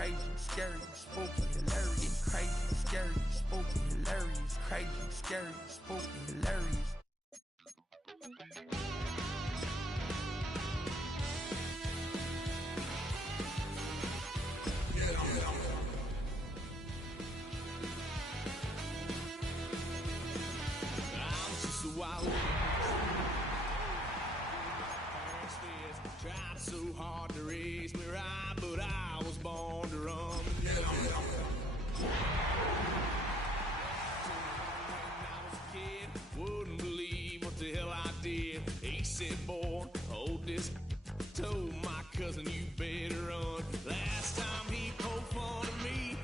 crazy, scary, spooky, hilarious. Crazy, scary, spooky, hilarious. Crazy, scary, spooky, hilarious. Tried so hard to raise me right, but I was born to run. When I was a kid, wouldn't believe what the hell I did. He said, boy, hold this. Told my cousin, you better run. Last time he poked fun of me.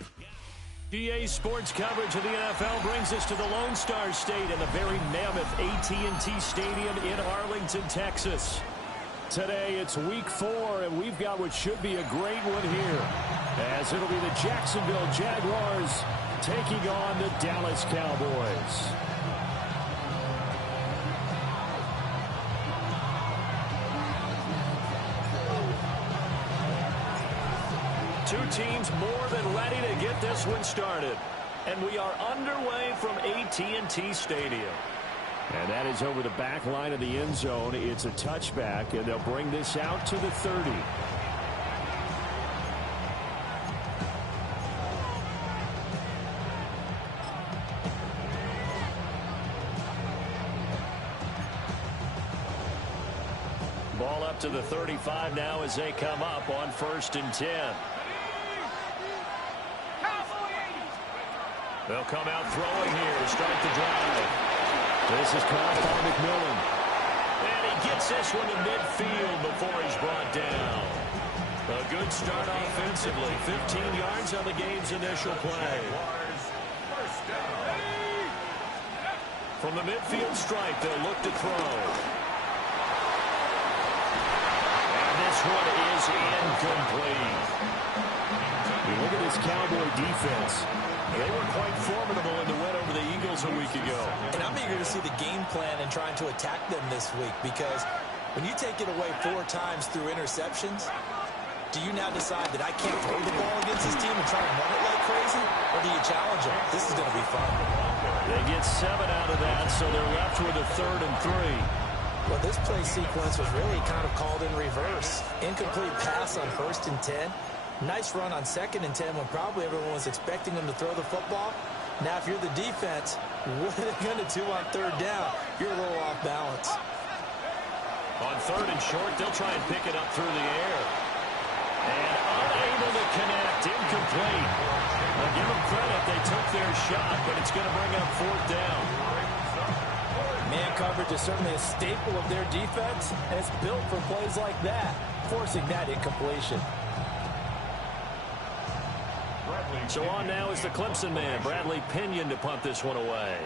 PA Sports coverage of the NFL brings us to the Lone Star State in the very mammoth AT&T Stadium in Arlington, Texas. Today it's week 4, and we've got what should be a great one here, as it'll be the Jacksonville Jaguars taking on the Dallas Cowboys. Two teams more than ready to get this one started, and we are underway from AT&T Stadium. And that is over the back line of the end zone. It's a touchback, and they'll bring this out to the 30. Ball up to the 35 now as they come up on 1st and 10. They'll come out throwing here to start the drive. This is caught by McMillan. And he gets this one to midfield before he's brought down. A good start offensively. 15 yards on the game's initial play. From the midfield stripe, they'll look to throw. And this one is incomplete. You look at this Cowboy defense. They were quite formidable in the win over the Eagles a week ago. And I'm eager to see the game plan and trying to attack them this week, because when you take it away 4 times through interceptions, do you now decide that I can't throw the ball against this team and try and run it like crazy? Or do you challenge them? This is going to be fun. They get 7 out of that, so they're left with a 3rd and 3. Well, this play sequence was really kind of called in reverse. Incomplete pass on 1st and 10. Nice run on 2nd and 10 when probably everyone was expecting them to throw the football. Now, if you're the defense, what are they going to do on 3rd down? You're a little off balance. On 3rd and short, they'll try and pick it up through the air. And unable to connect, incomplete. I'll give them credit, they took their shot, but it's going to bring up 4th down. Man coverage is certainly a staple of their defense, and it's built for plays like that, forcing that incompletion. So on now is the Clemson man, Bradley Pinion, to punt this one away.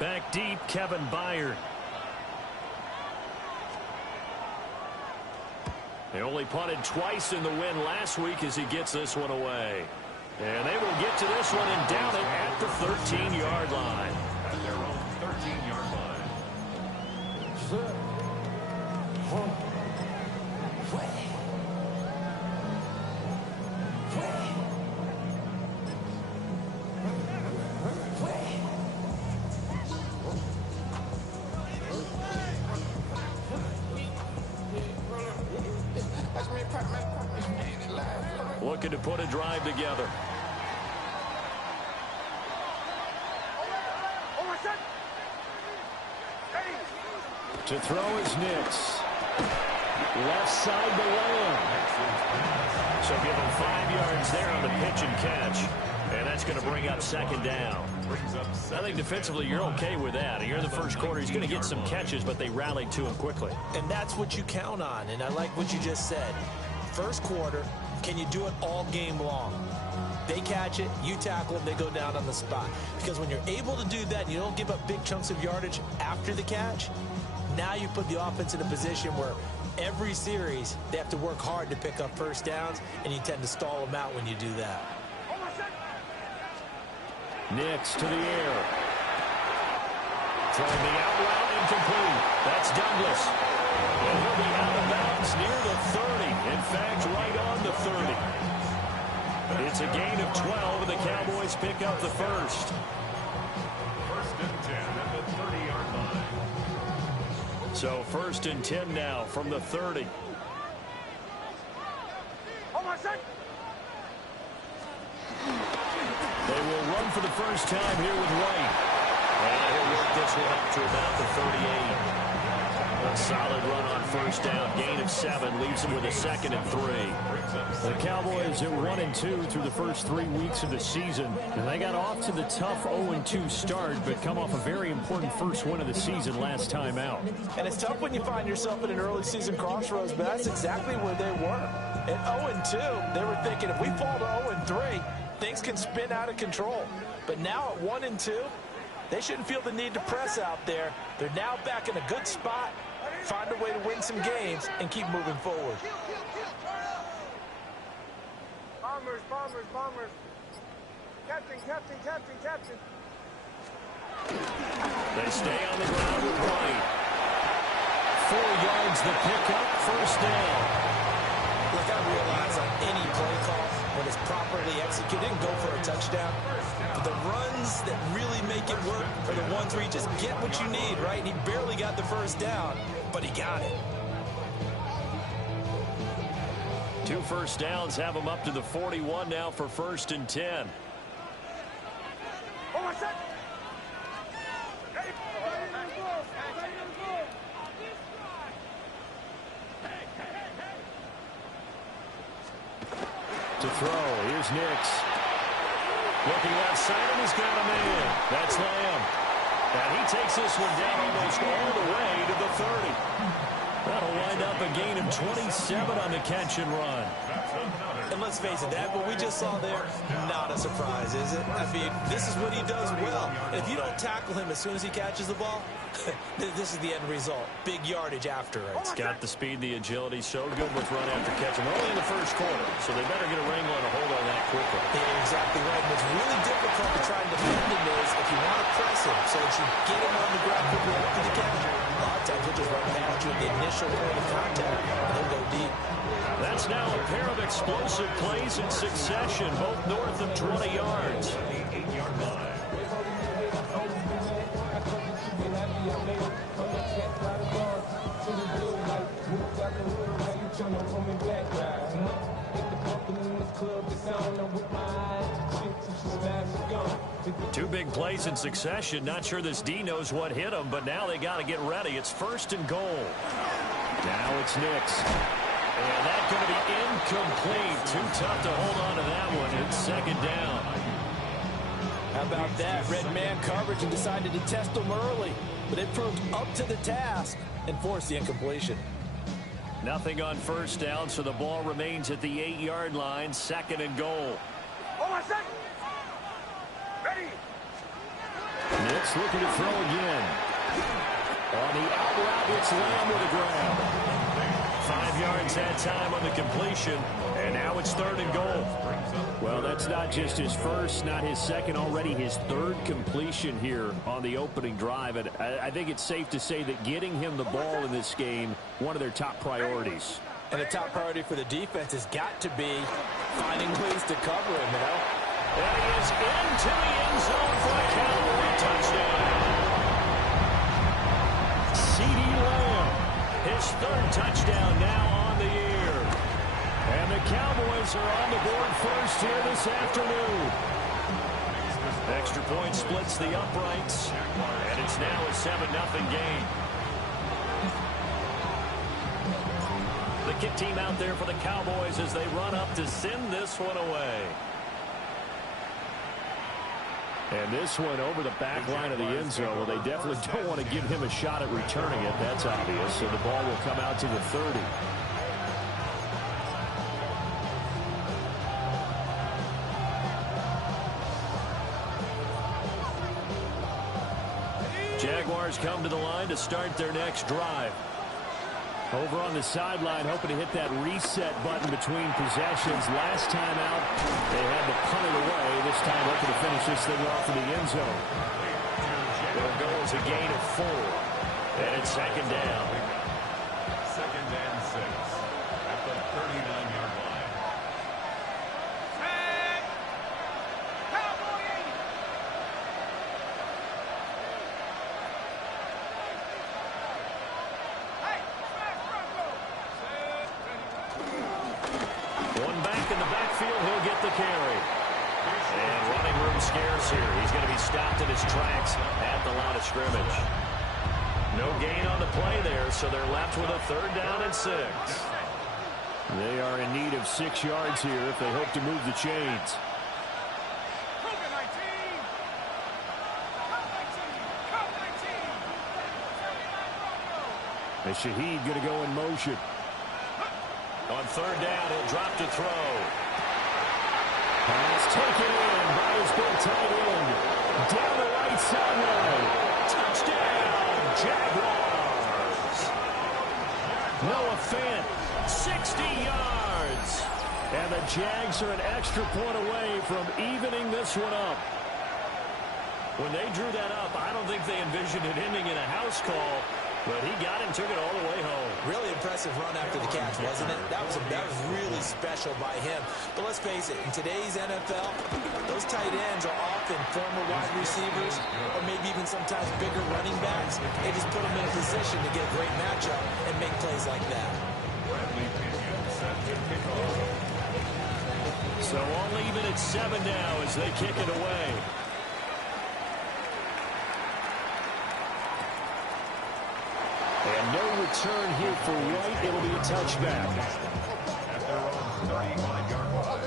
Back deep, Kevin Byard. They only punted twice in the win last week as he gets this one away. And they will get to this one and down it at the 13-yard line. At their own 13-yard line. Looking to put a drive together. To throw is Nix. Left side to Lamb. So give him 5 yards there on the pitch and catch. And that's going to bring up 2nd down. I think defensively you're okay with that. You're in the first quarter. He's going to get some catches, but they rallied to him quickly. And that's what you count on. And I like what you just said. First quarter, can you do it all game long? They catch it, you tackle them, they go down on the spot. Because when you're able to do that and you don't give up big chunks of yardage after the catch, now you put the offense in a position where every series they have to work hard to pick up 1st downs, and you tend to stall them out when you do that. Nix to the air. Throwing the out route, incomplete. That's Douglas. And he'll be out of bounds near the 30. In fact, right on the 30. of 12, and the Cowboys pick up the first. First and 10 at the 30-yard line. So first and 10 now from the 30. They will run for the first time here with White. And he'll work this one up to about the 38. A solid run on first down. Gain of 7 leaves them with a 2nd and 3. The Cowboys are 1-2 through the first 3 weeks of the season. And they got off to the tough 0-2 start, but come off a very important first win of the season last time out. And it's tough when you find yourself at an early season crossroads, but that's exactly where they were. At 0-2, they were thinking if we fall to 0-3, things can spin out of control. But now at 1-2, they shouldn't feel the need to press out there. They're now back in a good spot, find a way to win some games, and keep moving forward. Bombers, bombers, bombers. Captain, captain, captain, captain. They stay on the ground with White. 4 yards the pickup, first down. Look, I realize on any play call, when it's properly executed, go for a touchdown. But the runs that really make it work are the ones where you just get what you need, right? And he barely got the first down, but he got it. 2 first downs have them up to the 41 now for first and 10. Oh, my son. To throw, here's Nix. Looking outside, and he's got a man. That's Lamb. And he takes this one down almost all the way to the 30. That'll wind up a gain of 27 on the catch and run. And let's face it, that what we just saw there, not a surprise, is it? I mean, this is what he does well. And if you don't tackle him as soon as he catches the ball, this is the end result. Big yardage after it. It's got the speed, the agility, so good with run after catch. And we're only in the first quarter, so they better get a wrangle and a hold on that quickly. Yeah, exactly right. And what's really difficult to try and defend him is if you want to press him so that you get him on the ground quickly after the catch, a lot of times he'll just run past you at the initial point of contact, and he'll go deep. That's now a pair of explosive plays in succession, both north of 20 yards. 8-yard line. Two big plays in succession. Not sure this D knows what hit him, but now they got to get ready. It's first and goal. Now it's Nix. And that's going to be incomplete. Too tough to hold on to that one. It's second down. How about that? Red man coverage and decided to test them early. But it proved up to the task and forced the incompletion. Nothing on first down, so the ball remains at the 8-yard line. Second and goal. Oh, my son. Ready. Nix looking to throw again. On the out route, it's Lamb with a grab. 5 yards that time on the completion, and now it's third and goal. Well, that's not just his first, not his second, already his third completion here on the opening drive. And I think it's safe to say that getting him the ball in this game, one of their top priorities. And the top priority for the defense has got to be finding ways to cover him, you know? And he is into the end zone for a Cowboy touchdown. C.D. Lamb, his third touchdown now on the year. And the Cowboys are on the board first here this afternoon. Extra point splits the uprights, and it's now a 7-0 game. The kick team out there for the Cowboys as they run up to send this one away. And this one over the back line of the end zone. Well, they definitely don't want to give him a shot at returning it. That's obvious. So the ball will come out to the 30. Jaguars come to the line to start their next drive. Over on the sideline, hoping to hit that reset button between possessions. Last time out, they had to punt it away. This time, hoping to finish this thing off in the end zone. It'll go as a gain of 4. And it's second down. Second and 6 at the 39-yard line. in the backfield. He'll get the carry. And running room scarce here. He's going to be stopped in his tracks at the line of scrimmage. No gain on the play there, so they're left with a 3rd down and 6. They are in need of 6 yards here if they hope to move the chains. And Shaheed going to go in motion. On 3rd down, he'll drop to throw. Pass taken in by his big tight end. Down the right sideline. Touchdown, Jaguars. Noah Fant, 60 yards. And the Jags are an extra point away from evening this one up. When they drew that up, I don't think they envisioned it ending in a house call. But he got him, took it all the way home. Really impressive run after the catch, wasn't it? That was really special by him. But let's face it, in today's NFL, those tight ends are often former wide receivers or maybe even sometimes bigger running backs. They just put them in a position to get a great matchup and make plays like that. So only even at 7 now as they kick it away. And no return here for White. It'll be a touchback. At their own 35-yard line.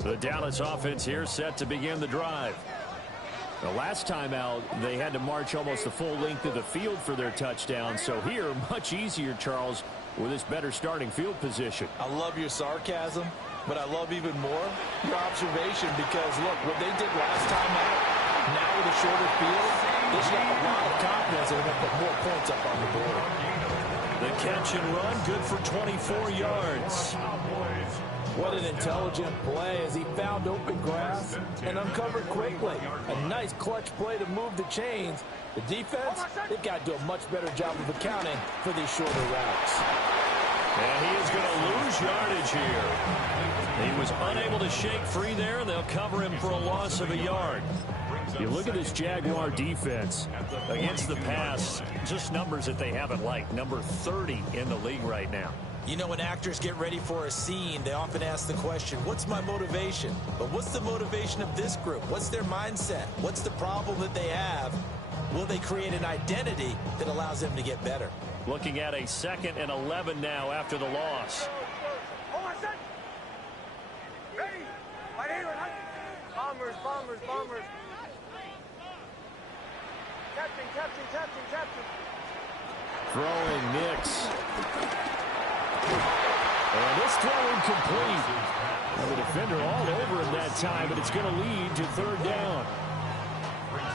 The Dallas offense here set to begin the drive. The last time out, they had to march almost the full length of the field for their touchdown. So here, much easier, Charles, with this better starting field position. I love your sarcasm, but I love even more your observation because, look, what they did last time out, now with a shorter field, they should have a lot of confidence they're going to put more points up on the board. The catch and run, good for 24 yards. What an intelligent play as he found open grass and uncovered quickly. A nice clutch play to move the chains. The defense, they've got to do a much better job of accounting for these shorter routes. And he is going to lose yardage here. He was unable to shake free there, and they'll cover him for a loss of a yard. You look at this Jaguar defense against the pass, just numbers that they haven't liked. Number 30 in the league right now. You know, when actors get ready for a scene, they often ask the question, what's my motivation? But what's the motivation of this group? What's their mindset? What's the problem that they have? Will they create an identity that allows them to get better? Looking at a 2nd and 11 now after the loss. Ready? Right here, right? Bombers, bombers, bombers. Captain. Throwing Nix. And this throw incomplete. And the defender all over him that time, but it's going to lead to 3rd down.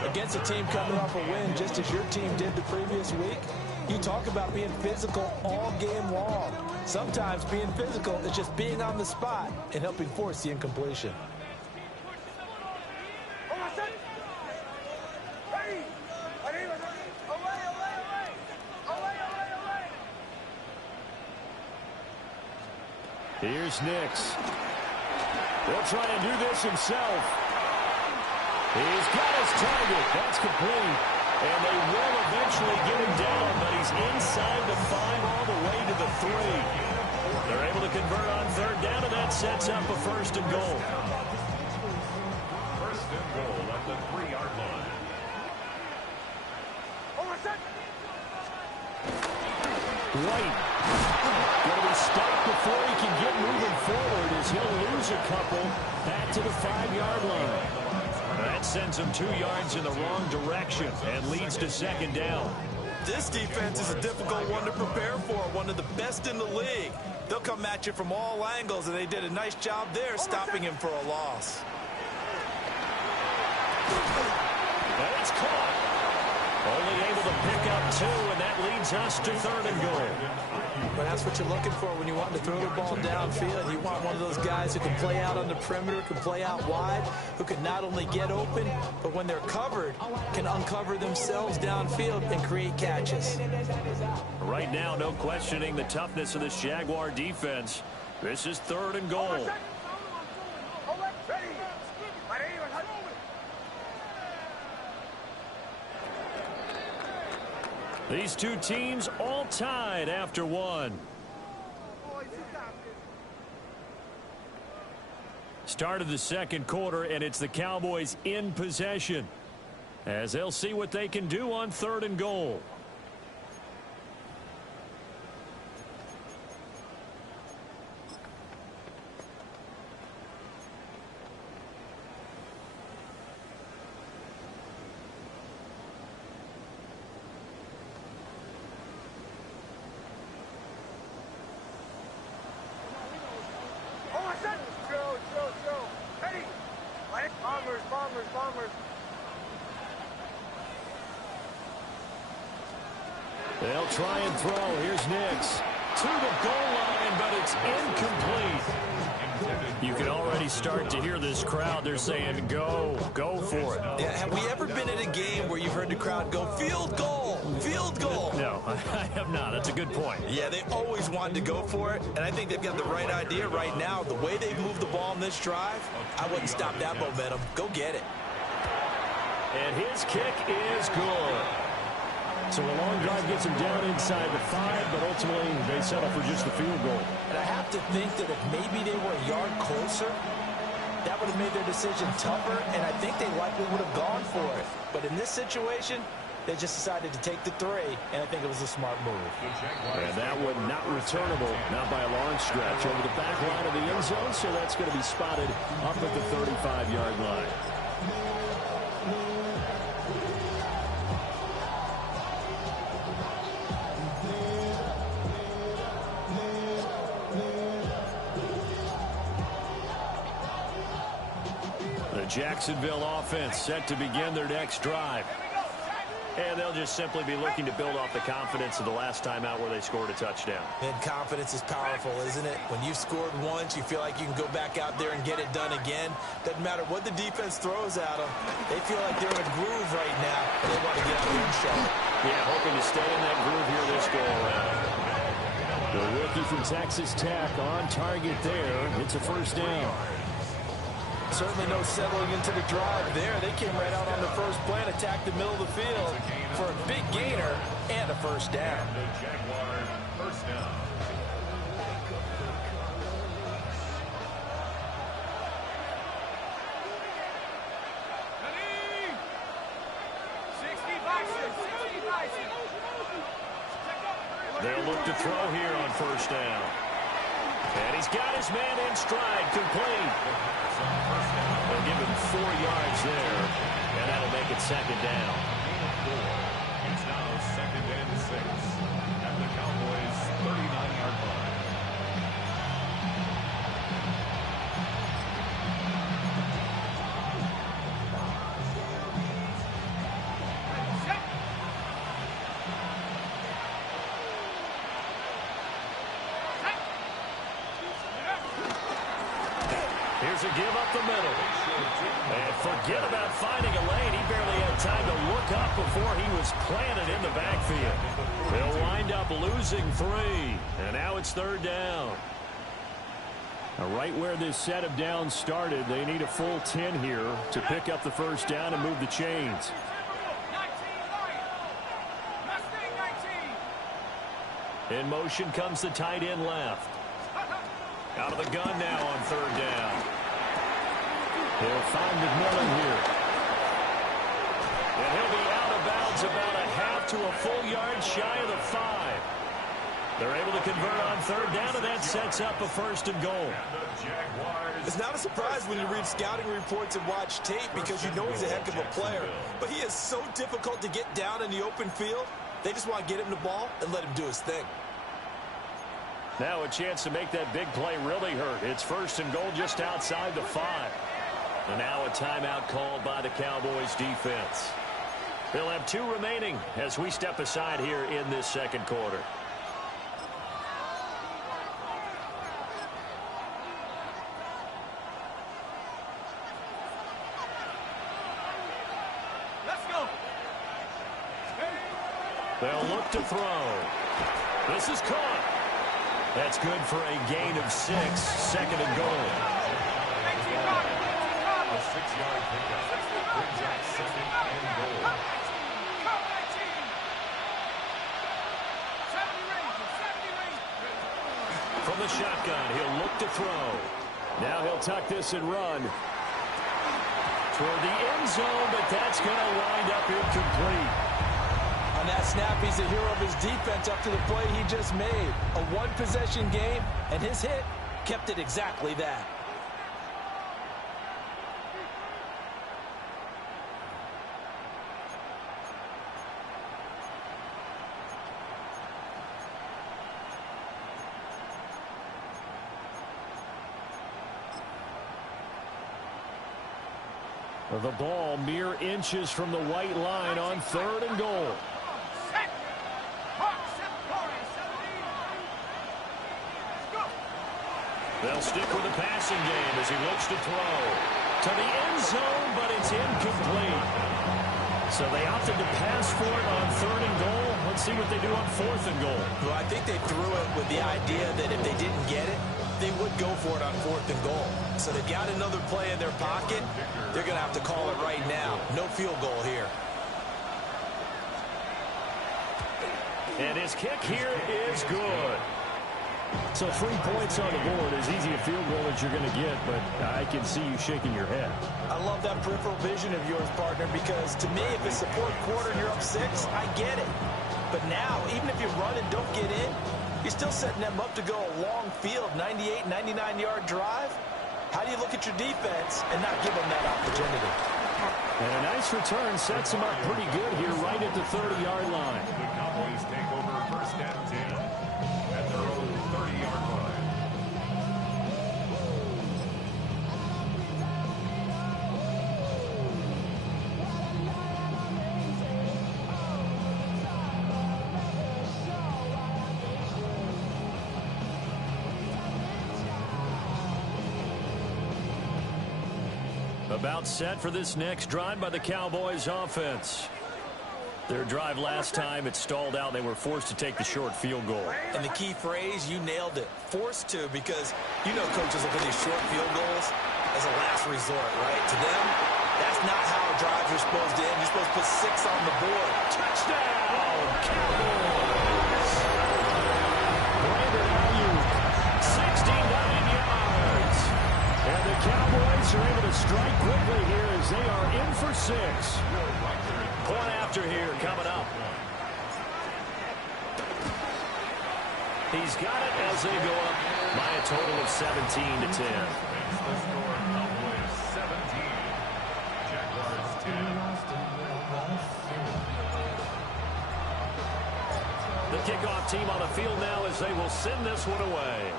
Against a team coming off a win, just as your team did the previous week, you talk about being physical all game long. Sometimes being physical is just being on the spot and helping force the incompletion. Here's Nix. He'll try and do this himself. He's got his target. That's complete. And they will eventually get him down, but he's inside the 5 all the way to the 3. They're able to convert on 3rd down, and that sets up a 1st and goal. 1st and goal at the 3-yard line. White going to be stopped before he can get moving forward as he'll lose a couple back to the 5-yard line. That sends him 2 yards in the wrong direction and leads to 2nd down. This defense is a difficult one to prepare for, one of the best in the league. They'll come at you from all angles, and they did a nice job there stopping him for a loss. And it's caught. Only able to pick up 2, and that leads us to 3rd and goal. But that's what you're looking for when you want to throw the ball downfield. You want one of those guys who can play out on the perimeter, can play out wide, who can not only get open, but when they're covered, can uncover themselves downfield and create catches. Right now, no questioning the toughness of this Jaguar defense. This is 3rd and goal. These two teams all tied after 1. Start of the second quarter, and it's the Cowboys in possession as they'll see what they can do on 3rd and goal. They'll try and throw. Here's Nix to the goal line, but it's incomplete. You can already start to hear this crowd. They're saying, go for it. Yeah, have we ever been at a game where you've heard the crowd go, field goal, field goal? No, I have not. That's a good point. Yeah, they always wanted to go for it, and I think they've got the right idea right now. The way they've moved the ball in this drive, I wouldn't stop that momentum. Go get it. And his kick is good. So a long drive gets him down inside the 5, but ultimately they settle for just the field goal. And I have to think that if maybe they were a yard closer, that would have made their decision tougher, and I think they likely would have gone for it. But in this situation, they just decided to take the 3, and I think it was a smart move. And that one not returnable, not by a long stretch, over the back line of the end zone, so that's going to be spotted up at the 35-yard line. The Jacksonville offense set to begin their next drive. And they'll just simply be looking to build off the confidence of the last time out where they scored a touchdown. And confidence is powerful, isn't it? When you've scored once, you feel like you can go back out there and get it done again. Doesn't matter what the defense throws at them. They feel like they're in a groove right now, and they want to get out there and show it. Yeah, hoping to stay in that groove here this go-around. The rookie from Texas Tech on target there. It's a first down. Certainly no settling into the drive there. They came right out on the first play and attacked the middle of the field for a big gainer and a first down. The Jaguars first down. They'll look to throw here on first down. And he's got his man in stride, complete. They'll give him 4 yards there, and that'll make it second down. It's now 2nd and 6 at the Cowboys' 39-yard line. Here's a give up the middle. And forget about finding a lane. He barely had time to look up before he was planted in the backfield. They'll wind up losing 3. And now it's 3rd down. Now, right where this set of downs started, they need a full 10 here to pick up the first down and move the chains. In motion comes the tight end left. Out of the gun now on 3rd down. He'll find McMillan here. And he'll be out of bounds about a half to a full yard shy of the 5. They're able to convert on 3rd down, and that sets up a 1st and goal. It's not a surprise when you read scouting reports and watch tape because you know he's a heck of a player. But he is so difficult to get down in the open field. They just want to get him the ball and let him do his thing. Now a chance to make that big play really hurt. It's 1st and goal just outside the 5. And now a timeout called by the Cowboys defense. They'll have 2 remaining as we step aside here in this second quarter. Let's go. They'll look to throw. This is caught. That's good for a gain of 6, second and goal. A 6-yard pickup brings up second and goal. From the shotgun, he'll look to throw. Now he'll tuck this and run toward the end zone, but that's going to wind up incomplete. On that snap, he's the hero of his defense up to the play he just made. A one-possession game, and his hit kept it exactly that. The ball mere inches from the white line on 3rd and goal. They'll stick with the passing game as he looks to throw to the end zone, but it's incomplete. So they opted to pass for it on 3rd and goal. Let's see what they do on 4th and goal. Well, I think they threw it with the idea that if they didn't get it, they would go for it on 4th and goal. So they've got another play in their pocket. They're going to have to call it right now. No field goal here. And his kick here is good. So 3 points on the board, as easy a field goal as you're going to get, but I can see you shaking your head. I love that peripheral vision of yours, partner, because to me, if it's the 4th quarter and you're up 6, I get it. But now, even if you run and don't get in, you're still setting them up to go a long field, 98, 99-yard drive. How do you look at your defense and not give them that opportunity? And a nice return sets them up pretty good here right at the 30-yard line. The Cowboys take over 1st and 10 at their own 30-yard line. About set for this next drive by the Cowboys offense. Their drive last time, it stalled out. They were forced to take the short field goal. And the key phrase, you nailed it. Forced to, because you know coaches look at these short field goals as a last resort, right? To them, that's not how drives are supposed to end. You're supposed to put 6 on the board. Touchdown, Cowboys! Brandon Ayuk, 69 yards. And the Cowboys are able to strike quickly here as they are in for 6. Point after here coming up. He's got it as they go up by a total of 17-10. The score, Cowboys 17, Jaguars 10. The kickoff team on the field now as they will send this one away.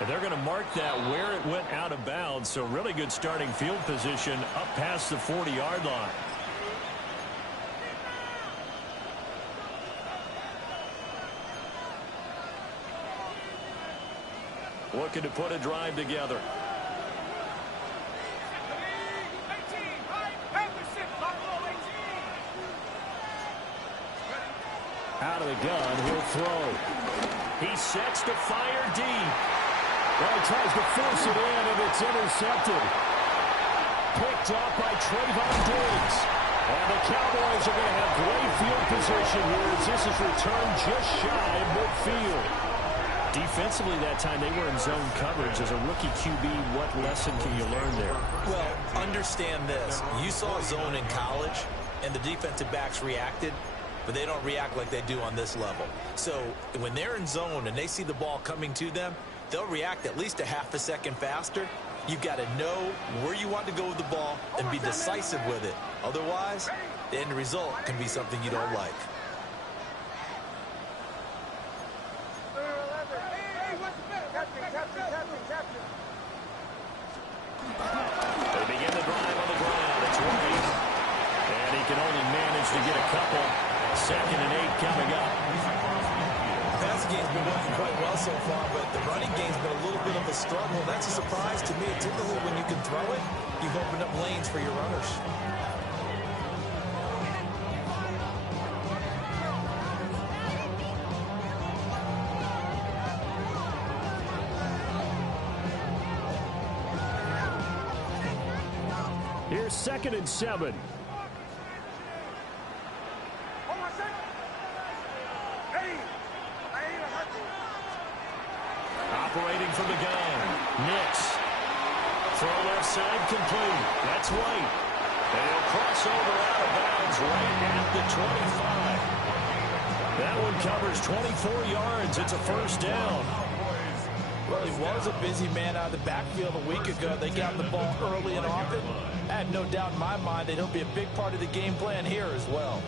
And they're going to mark that where it went out of bounds. So really good starting field position up past the 40-yard line. Looking to put a drive together. Out of the gun, he'll throw. He sets to fire deep. Well, he tries to force it in, and it's intercepted. Picked off by Trayvon Diggs. And the Cowboys are going to have great field position here as this is returned just shy of midfield. Defensively that time, they were in zone coverage. As a rookie QB, what lesson can you learn there? Well, understand this. You saw zone in college, and the defensive backs reacted, but they don't react like they do on this level. So when they're in zone and they see the ball coming to them, they'll react at least a half a second faster. You've got to know where you want to go with the ball and be decisive with it. Otherwise, the end result can be something you don't like. They begin the drive on the ground. It's White. And he can to get a couple. 2nd and 8 coming up. The passing game's been working quite well so far, but the running game's been a little bit of a struggle. That's a surprise to me. Typically, when you can throw it, you've opened up lanes for your runners. Here's 2nd and 7. Operating from the gun. Nix. Throw left side complete. That's White. And he'll cross over out of bounds right at the 25. That one covers 24 yards. It's a first down. Well, he was a busy man out of the backfield a week ago. They got the ball early and often. I have no doubt in my mind that he'll be a big part of the game plan here as well.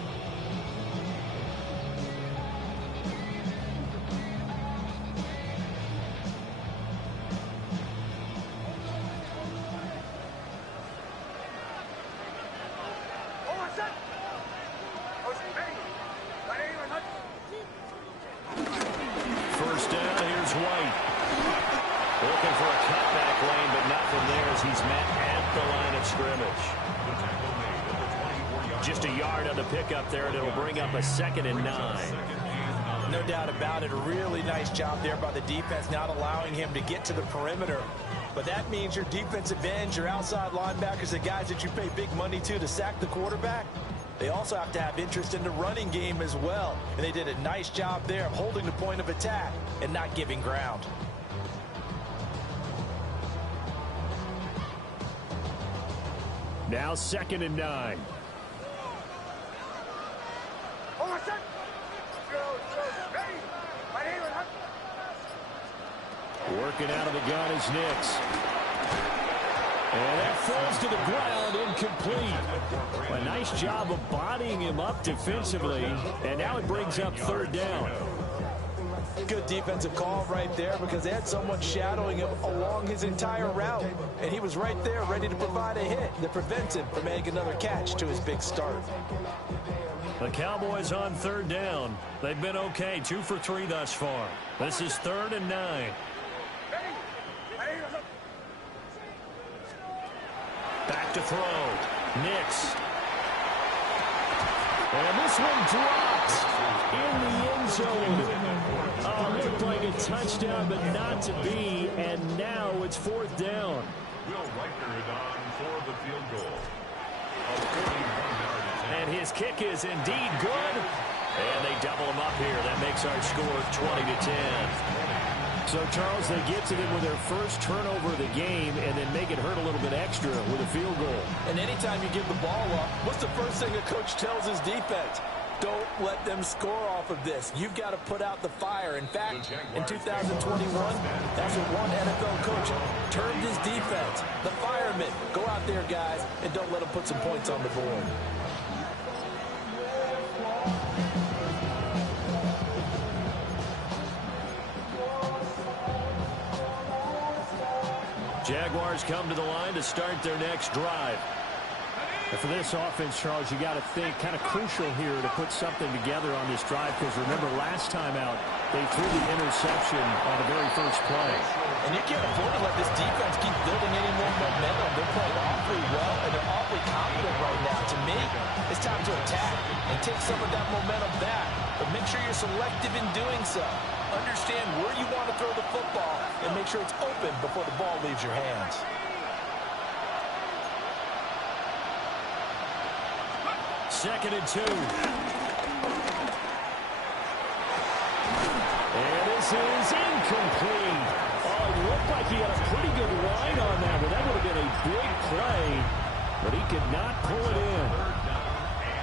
First down, here's White. Looking for a cutback lane, but not from there as he's met at the line of scrimmage. Just a yard on the pickup there, and it'll bring up a 2nd and 9. No doubt about it. A really nice job there by the defense, not allowing him to get to the perimeter. But that means your defensive ends, your outside linebackers, the guys that you pay big money to sack the quarterback, they also have to have interest in the running game as well. And they did a nice job there of holding the point of attack and not giving ground. Now 2nd and 9. Working out of the gun is Nix. And that falls to the ground, incomplete. A nice job of bodying him up defensively, and now it brings up 3rd down. Good defensive call right there because they had someone shadowing him along his entire route, and he was right there ready to provide a hit that prevents him from making another catch to his big start. The Cowboys on 3rd down. They've been okay, 2 for 3 thus far. This is 3rd and 9. Back to throw. Nix. And this one dropped in the end zone. Oh, looked like a touchdown, but not to be. And now it's 4th down. Will Reichard on for the field goal. And his kick is indeed good. And they double him up here. That makes our score 20-10. So, Charles, they get to them with their first turnover of the game and then make it hurt a little bit extra with a field goal. And anytime you give the ball up, what's the first thing a coach tells his defense? Don't let them score off of this. You've got to put out the fire. In fact, in 2021, that's what one NFL coach termed his defense. The firemen. Go out there, guys, and don't let them put some points on the board. Jaguars come to the line to start their next drive. And for this offense, Charles, you got to think kind of crucial here to put something together on this drive because remember last time out they threw the interception on the very first play. And you can't afford to let this defense keep building any more momentum. They're playing awfully well and they're awfully confident right now. To me, it's time to attack and take some of that momentum back. But make sure you're selective in doing so. Understand where you want to throw the football and make sure it's open before the ball leaves your hands. Second and 2. And this is incomplete. Oh, it looked like he had a pretty good line on that, but that would have been a big play. But he could not pull it in.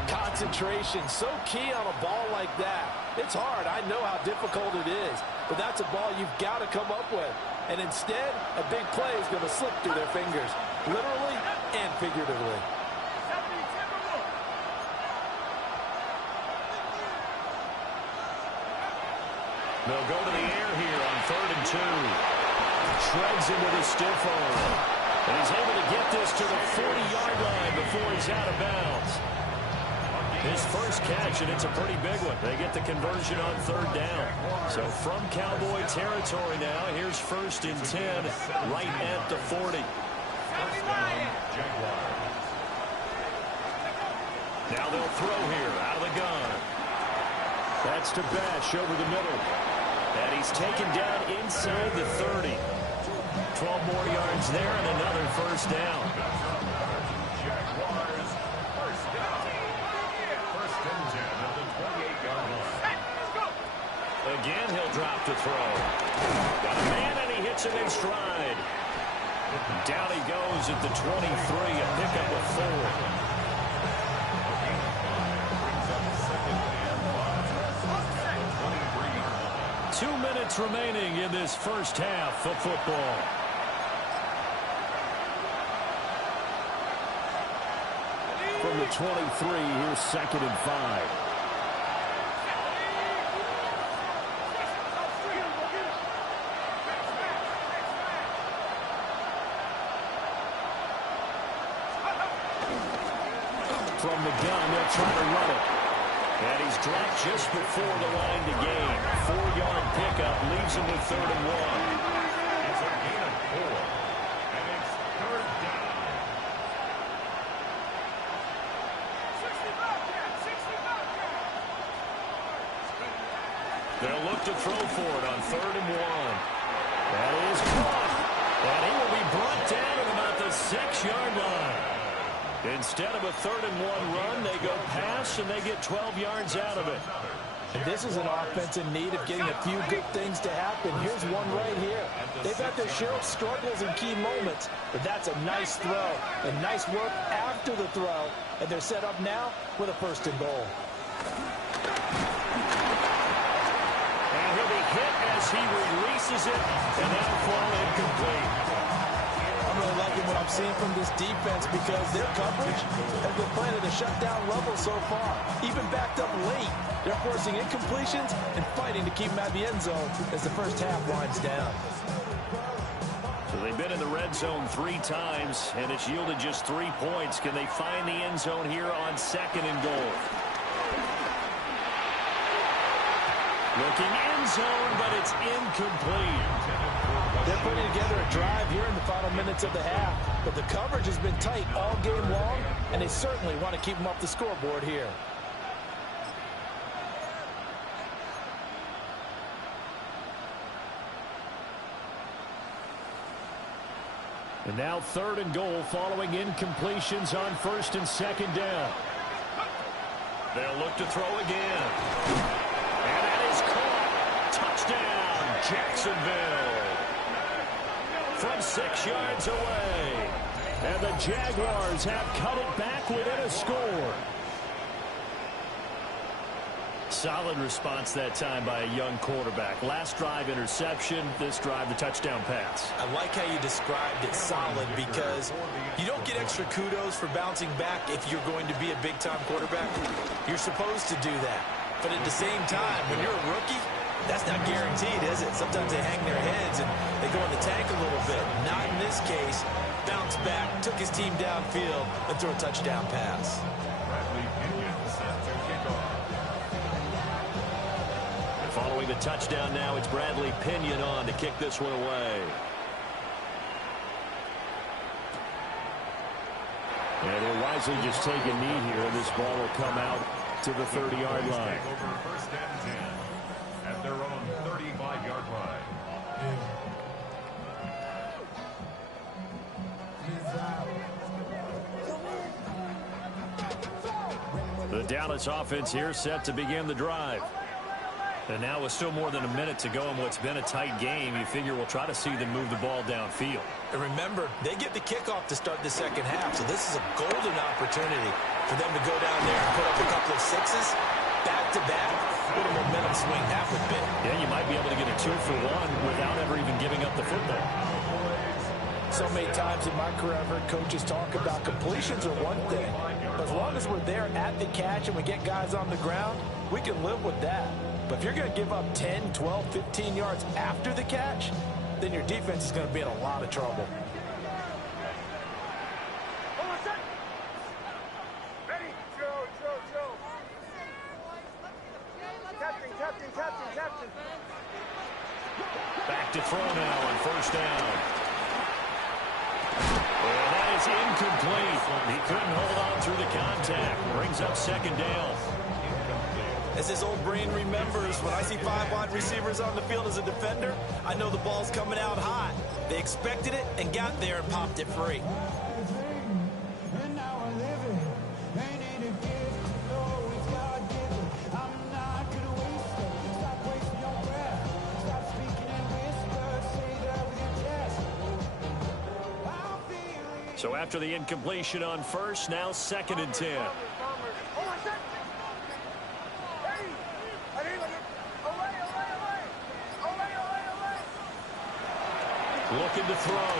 Concentration, so key on a ball like that. It's hard. I know how difficult it is. But that's a ball you've got to come up with. And instead, a big play is going to slip through their fingers, literally and figuratively. They'll go to the air here on 3rd and 2. Shreds him with a stiff arm. And he's able to get this to the 40-yard line before he's out of bounds. His first catch, and it's a pretty big one. They get the conversion on third down. So from Cowboy territory now, here's 1st and 10 right at the 40. Now they'll throw here out of the gun. That's to Bash over the middle. And he's taken down inside the 30. 12 more yards there and another first down. Jaguars, first down. 1st and 10 at the 28-yard line. Again, he'll drop to throw. Got a man, and he hits him in stride. Down he goes at the 23, a pickup of 4. 2 minutes remaining in this first half of football. From the 23, here's 2nd and 5. From the gun, they'll try to run it. And he's dropped just before the line to gain. 4-yard pickup leaves him with 3rd and 1. It's a gain of 4. And it's 3rd down. They'll look to throw for it on 3rd and 1. That is caught. And he will be brought down at about the 6-yard line. Instead of a 3rd and 1 run, they go pass, and they get 12 yards out of it. And this is an offense in need of getting a few good things to happen. Here's one right here. They've had their share of struggles in key moments, but that's a nice throw and nice work after the throw. And they're set up now with a 1st and goal. And he'll be hit as he releases it, and that'll fall incomplete. I'm really liking what I'm seeing from this defense because their coverage has been playing at a shutdown level so far. Even backed up late, they're forcing incompletions and fighting to keep them out of the end zone as the first half winds down. So they've been in the red zone 3 times, and it's yielded just 3 points. Can they find the end zone here on 2nd and goal? Looking end zone, but it's incomplete. They're putting together a drive here in the final minutes of the half, but the coverage has been tight all game long, and they certainly want to keep them off the scoreboard here. And now 3rd and goal following incompletions on 1st and 2nd down. They'll look to throw again. And that is caught. Touchdown, Jacksonville. From 6 yards away. And the Jaguars have cut it back within a score. Solid response that time by a young quarterback. Last drive, interception. This drive, the touchdown pass. I like how you described it solid because you don't get extra kudos for bouncing back if you're going to be a big-time quarterback. You're supposed to do that. But at the same time, when you're a rookie, that's not guaranteed, is it? Sometimes they hang their heads and they go in the tank a little bit. Not in this case. Bounce back, took his team downfield, and threw a touchdown pass. Following the touchdown now, it's Bradley Pinion on to kick this one away. And he'll wisely just take a knee here, and this ball will come out to the 30-yard line. Over 1st and 10 at their own 35-yard line. The Dallas offense here set to begin the drive. And now with still more than a minute to go in what's been a tight game, you figure we'll try to see them move the ball downfield. And remember, they get the kickoff to start the second half, so this is a golden opportunity for them to go down there and put up a couple of sixes, back-to-back. What a momentum swing that would be. Yeah, you might be able to get a 2-for-1 without ever even giving up the football. So many times in my career, I've heard coaches talk about completions are one thing. But as long as we're there at the catch and we get guys on the ground, we can live with that. But if you're going to give up 10, 12, 15 yards after the catch, then your defense is going to be in a lot of trouble. Ready? Drill. back to throw now on first down. And that is incomplete. He couldn't hold on through the contact. Brings up second down. As his old brain remembers, when I see 5 wide receivers on the field as a defender, I know the ball's coming out hot. They expected it and got there and popped it free. So after the incompletion on first, now 2nd and 10. Looking to throw.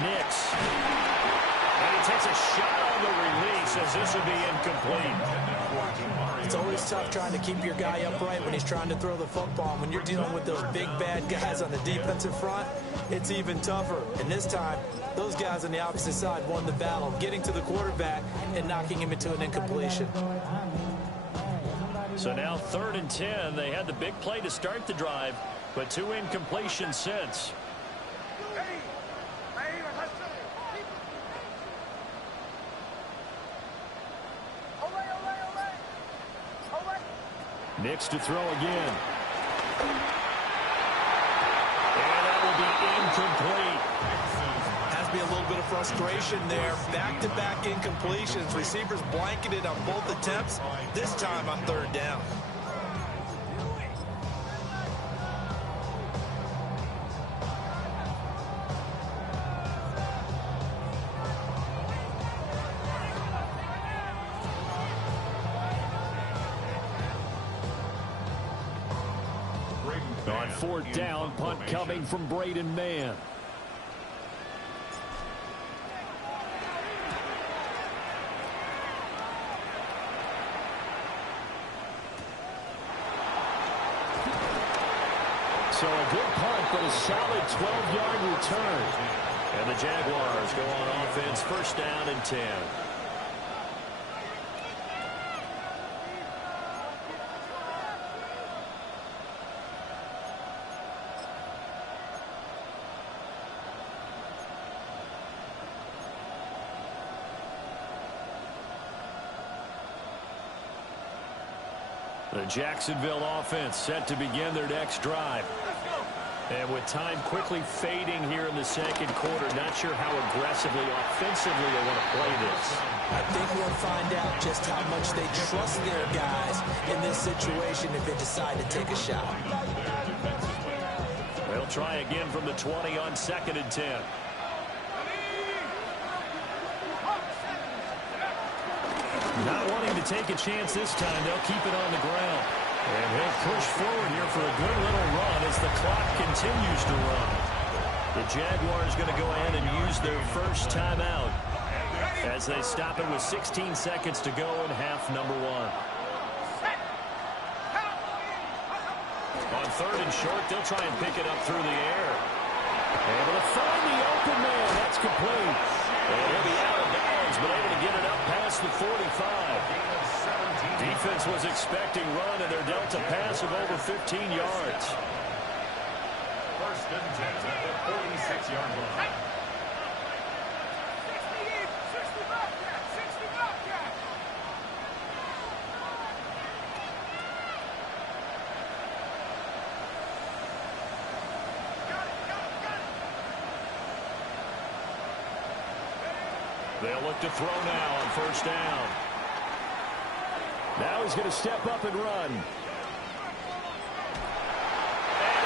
Nix. And he takes a shot on the release as this will be incomplete. It's always tough trying to keep your guy upright when he's trying to throw the football. When you're dealing with those big, bad guys on the defensive front, it's even tougher. And this time, those guys on the opposite side won the battle, getting to the quarterback and knocking him into an incompletion. So now 3rd and 10. They had the big play to start the drive, but 2 incompletions since. Nix to throw again. And that will be incomplete. Has to be a little bit of frustration there. Back-to-back incompletions. Receivers blanketed on both attempts, this time on 3rd down. On 4th down, punt coming from Braden Mann. So a good punt, but a solid 12-yard return. And the Jaguars go on offense, 1st down and 10. The Jacksonville offense set to begin their next drive. And with time quickly fading here in the 2nd quarter, not sure how aggressively, offensively they want to play this. I think we'll find out just how much they trust their guys in this situation if they decide to take a shot. They'll try again from the 20 on 2nd and 10. Not wanting to take a chance this time, they'll keep it on the ground. And he'll push forward here for a good little run as the clock continues to run. The Jaguars going to go ahead and use their first timeout as they stop it with 16 seconds to go in half number 1. On 3rd and short, they'll try and pick it up through the air. Able to find the open man. That's complete. And he'll be out of bounds, but able to get it up past the 45. Defense was expecting run, and they're dealt a pass of over 15 yards. 1st and 10 at the 46-yard line. They'll look to throw now on 1st down. Now he's going to step up and run. And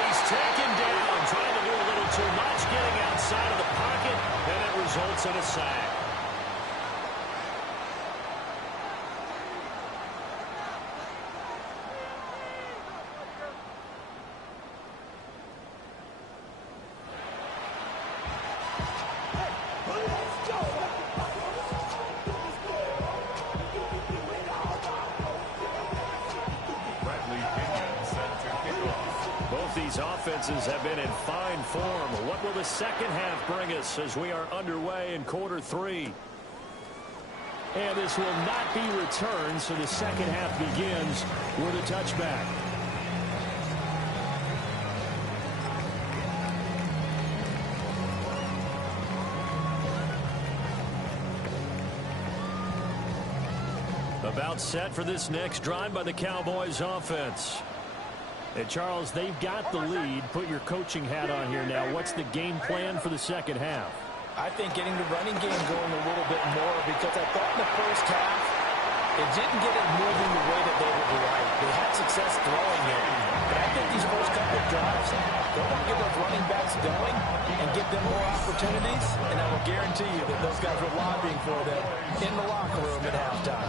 he's taken down, trying to do a little too much, getting outside of the pocket, and it results in a sack. Offenses have been in fine form. What will the 2nd half bring us as we are underway in quarter 3? And this will not be returned, so the 2nd half begins with a touchback. About set for this next drive by the Cowboys offense. And Charles, they've got the lead. Put your coaching hat on here now. What's the game plan for the second half? I think getting the running game going a little bit more, because I thought in the first half it didn't get it moving the way that they would like. They had success throwing it. But I think these first couple of drives, they want to get those running backs going and give them more opportunities. And I will guarantee you that those guys were lobbying for them in the locker room at halftime.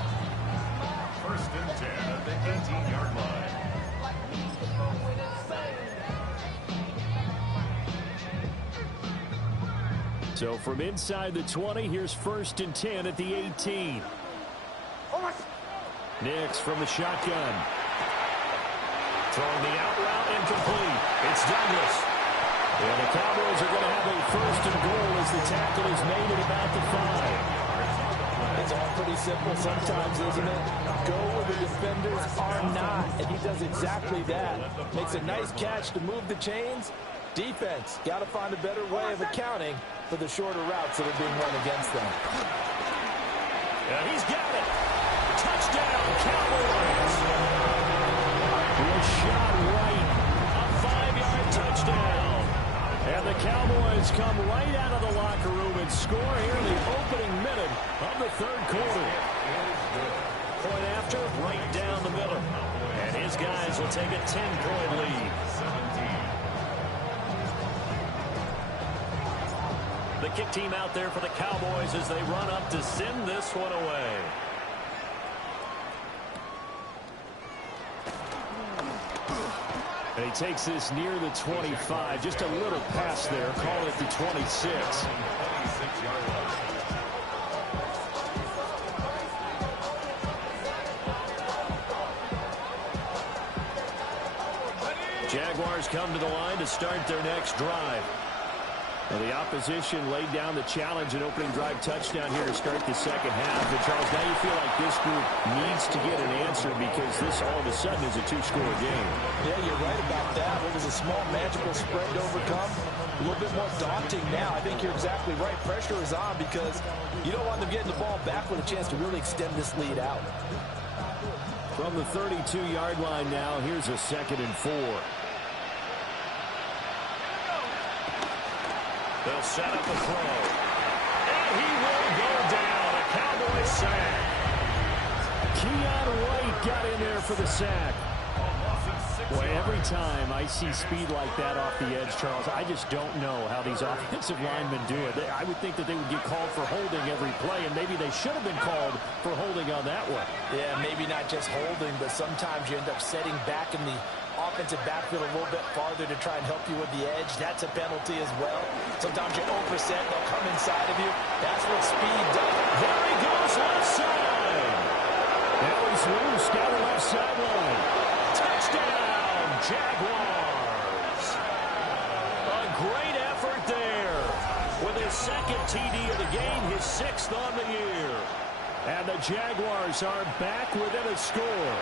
First and 10 at the 18-yard line. So from inside the 20, here's first and 10 at the 18. Nix from the shotgun. Throwing the out route incomplete. It's Douglas. And the Cowboys are going to have a first and goal as the tackle is made at about the 5. It's all pretty simple sometimes, isn't it? Go where the defenders are not, and he does exactly that. Makes a nice catch to move the chains. Defense, got to find a better way of accounting for the shorter routes that are being run against them. And he's got it. Touchdown, Cowboys. A shot right. A 5-yard touchdown. And the Cowboys come right out of the locker room and score here in the opening minute of the third quarter. Point after, right down the middle. And his guys will take a 10-point lead. The kick team out there for the Cowboys as they run up to send this one away. And he takes this near the 25. Just a little pass there. Call it the 26. Jaguars come to the line to start their next drive. Well, the opposition laid down the challenge, an opening drive touchdown here to start the second half. But Charles, now you feel like this group needs to get an answer because this all of a sudden is a two-score game. Yeah, you're right about that. It was a small magical spread to overcome. A little bit more daunting now. I think you're exactly right. Pressure is on because you don't want them getting the ball back with a chance to really extend this lead out. From the 32-yard line now, here's a 2nd and 4. They'll set up a throw. And he will go down. A Cowboy sack. Keon White got in there for the sack. Boy, every time I see speed like that off the edge, Charles, I just don't know how these offensive linemen do it. I would think that they would get called for holding every play, and maybe they should have been called for holding on that one. Yeah, maybe not just holding, but sometimes you end up setting back in the offensive backfield a little bit farther to try and help you with the edge. That's a penalty as well. Sometimes you overset, they'll come inside of you. That's what speed does. There he goes, left side. Now he's loose down the left sideline. Touchdown, Jaguars. A great effort there. With his second TD of the game, his 6th on the year. And the Jaguars are back within a score.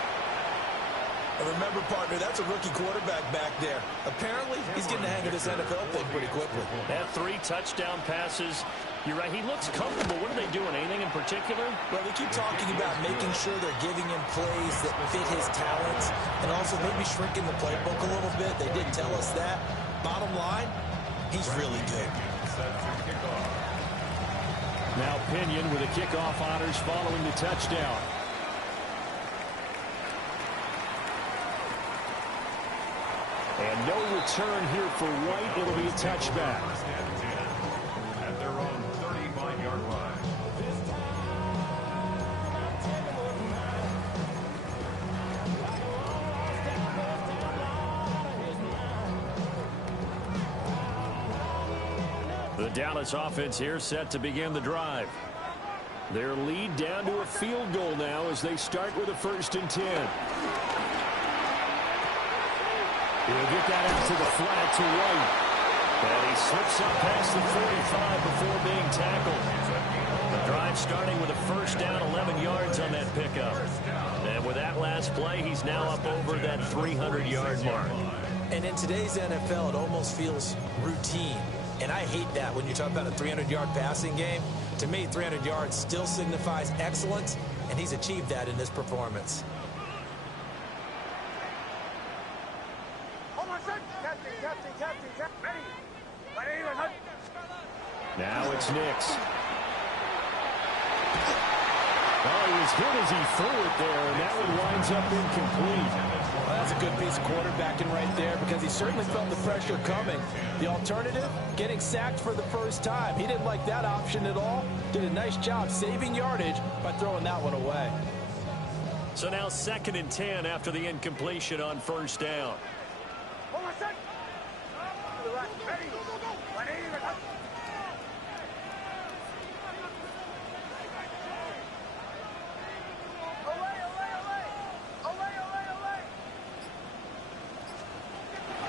Remember, partner, that's a rookie quarterback back there. Apparently, he's getting the hang of this NFL thing pretty quickly. Had 3 touchdown passes. You're right, he looks comfortable. What are they doing, anything in particular? Well, they keep talking about making sure they're giving him plays that fit his talents and also maybe shrinking the playbook a little bit. They did tell us that. Bottom line, he's really good. Now Pinion with the kickoff honors following the touchdown. And no return here for White. It'll be a touchback. At their own 35-yard line. The Dallas offense here set to begin the drive. Their lead down to a field goal now as they start with a 1st and 10. He'll get that out to the flat to White. And he slips up past the 45 before being tackled. The drive starting with a 1st down, 11 yards on that pickup. And with that last play, he's now up over that 300-yard mark. And in today's NFL, it almost feels routine. And I hate that when you talk about a 300-yard passing game. To me, 300 yards still signifies excellence, and he's achieved that in this performance. Captain, ready. Now it's Nix. Oh, he was hit as he threw it there, and that one winds up incomplete. Well, that's a good piece of quarterbacking right there because he certainly felt the pressure coming. The alternative, getting sacked for the first time. He didn't like that option at all. Did a nice job saving yardage by throwing that one away. So now 2nd and 10 after the incompletion on first down.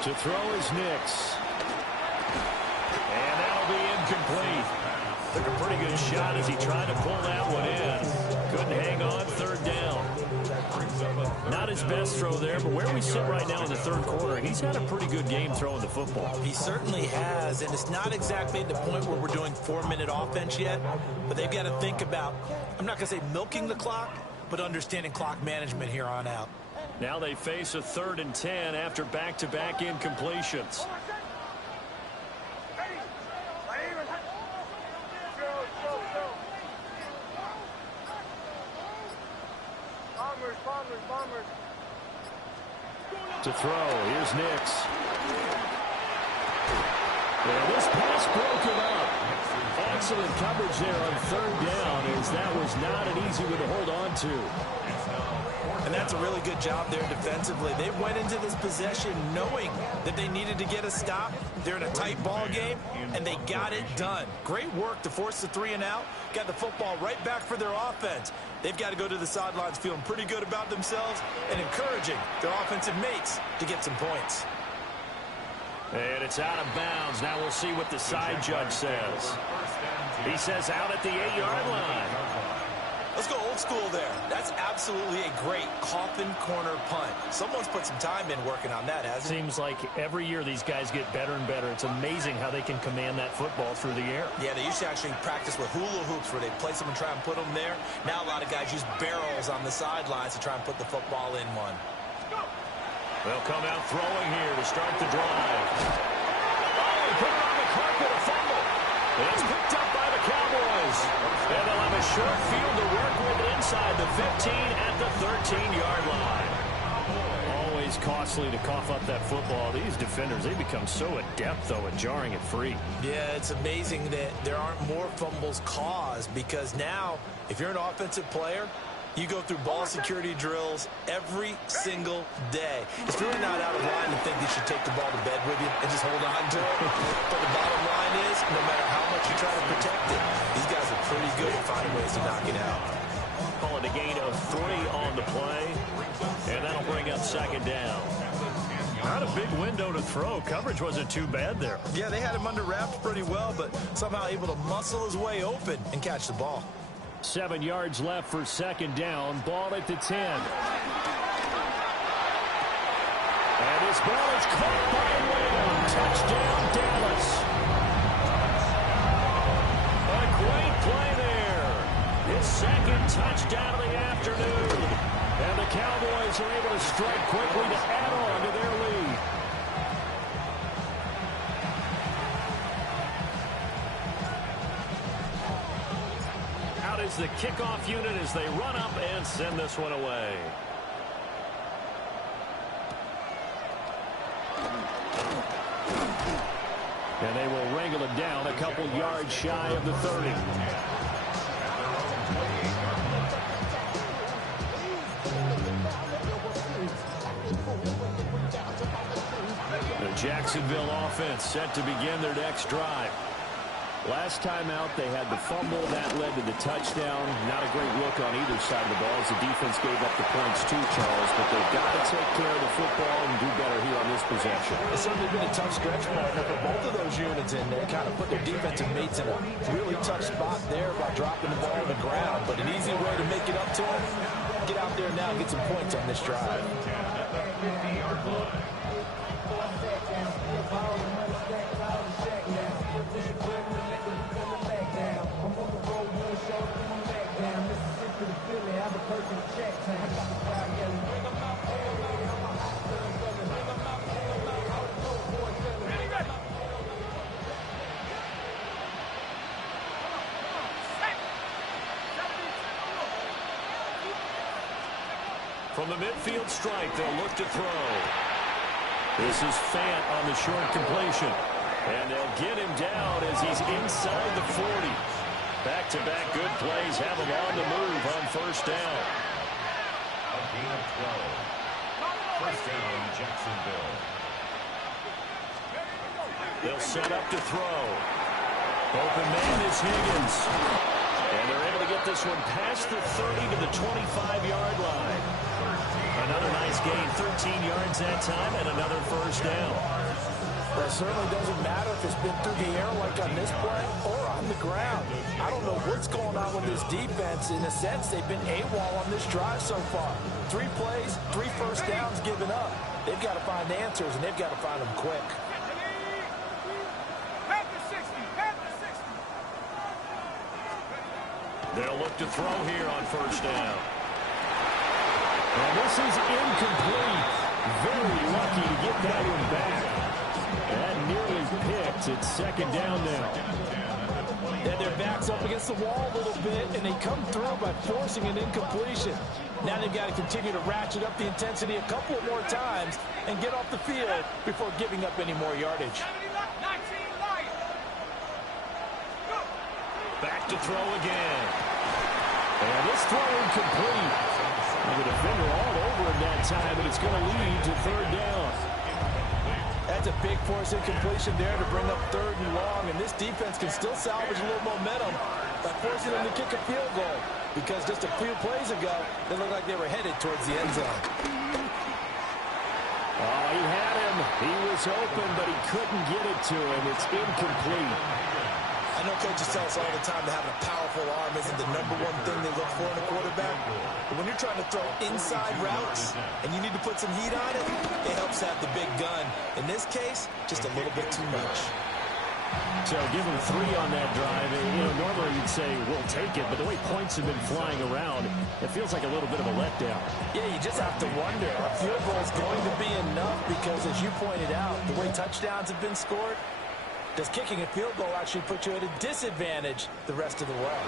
To throw is Nix. And that'll be incomplete. Took a pretty good shot as he tried to pull that one in. Couldn't hang on, 3rd down. Not his best throw there, but where we sit right now in the 3rd quarter, he's had a pretty good game throwing the football. He certainly has, and it's not exactly at the point where we're doing 4-minute offense yet, but they've got to think about, I'm not going to say milking the clock, but understanding clock management here on out. Now they face a 3rd and 10 after back-to-back incompletions. Bombers. To throw, here's Nix. Yeah, this pass broken up. Excellent coverage there on 3rd down, as that was not an easy one to hold on to. And that's a really good job there defensively. They went into this possession knowing that they needed to get a stop. They're in a tight ball game, and they got it done. Great work to force the 3 and out. Got the football right back for their offense. They've got to go to the sidelines feeling pretty good about themselves and encouraging their offensive mates to get some points. And it's out of bounds. Now we'll see what the side judge says. He says out at the 8-yard line. Let's go old school there. That's absolutely a great coffin corner punt. Someone's put some time in working on that, hasn't it? Seems like every year these guys get better and better. It's amazing how they can command that football through the air. Yeah, they used to actually practice with hula hoops where they place them and try and put them there. Now a lot of guys use barrels on the sidelines to try and put the football in one. They'll come out throwing here to start the drive. Oh, he put it on the carpet, a fumble. And it's picked up by the Cowboys. And they'll have a short field to work with inside the 15 at the 13-yard line. Always costly to cough up that football. These defenders, they become so adept, though, at jarring it free. Yeah, it's amazing that there aren't more fumbles caused because now, if you're an offensive player, you go through ball security drills every single day. It's really not out of line to think you should take the ball to bed with you and just hold on to it. But the bottom line is, no matter how much you try to protect it, these guys are pretty good at finding ways to knock it out. Calling a gain of 3 on the play, and that'll bring up 2nd down. Not a big window to throw. Coverage wasn't too bad there. Yeah, they had him under wraps pretty well, but somehow able to muscle his way open and catch the ball. 7 yards left for 2nd down. Ball at the 10. And this ball is caught by Whalen. Touchdown, Dallas. A great play there. His 2nd touchdown of the afternoon. And the Cowboys are able to strike quickly to add on to their lead. Is the kickoff unit as they run up and send this one away. And they will wrangle it down a couple yards shy of the 30. The Jacksonville offense set to begin their next drive. Last time out, they had the fumble. That led to the touchdown. Not a great look on either side of the ball as the defense gave up the points too, Charles. But they've got to take care of the football and do better here on this possession. It's certainly been a tough stretch partner for both of those units in there. Kind of put their defensive mates in a really tough spot there by dropping the ball on the ground. But an easy way to make it up to them, get out there now and get some points on this drive. From the midfield stripe, they'll look to throw. This is Fant on the short completion. And they'll get him down as he's inside the 40. Back-to-back good plays have him on the move on first down. A gain of 12. First down, Jacksonville. They'll set up to throw. Open man is Higgins. And they're able to get this one past the 30 to the 25-yard line. Another nice gain, 13 yards that time, and another first down. Well, it certainly doesn't matter if it's been through the air like on this play or on the ground. I don't know what's going on with this defense. In a sense, they've been AWOL on this drive so far. 3 plays, 3 first downs given up. They've got to find answers, and they've got to find them quick. They'll look to throw here on first down. And this is incomplete. Very lucky to get that one back. That nearly picked. It's second down now. And their back's up against the wall a little bit, and they come through by forcing an incompletion. Now they've got to continue to ratchet up the intensity a couple more times and get off the field before giving up any more yardage. Back to throw again. And this throw incomplete. And the defender all over him that time, and it's going to lead to third down. That's a big force incompletion there to bring up 3rd and long, and this defense can still salvage a little momentum by forcing them to kick a field goal, because just a few plays ago, they looked like they were headed towards the end zone. Oh, he had him. He was open, but he couldn't get it to him. It's incomplete. I know coaches tell us all the time that having a powerful arm isn't the #1 thing they look for in a quarterback. But when you're trying to throw inside routes and you need to put some heat on it, it helps have the big gun. In this case, just a little bit too much. So give him 3 on that drive. You know, normally you'd say, we'll take it, but the way points have been flying around, it feels like a little bit of a letdown. Yeah, you just have to wonder, are field goals going to be enough? Because as you pointed out, the way touchdowns have been scored, does kicking a field goal actually put you at a disadvantage the rest of the way?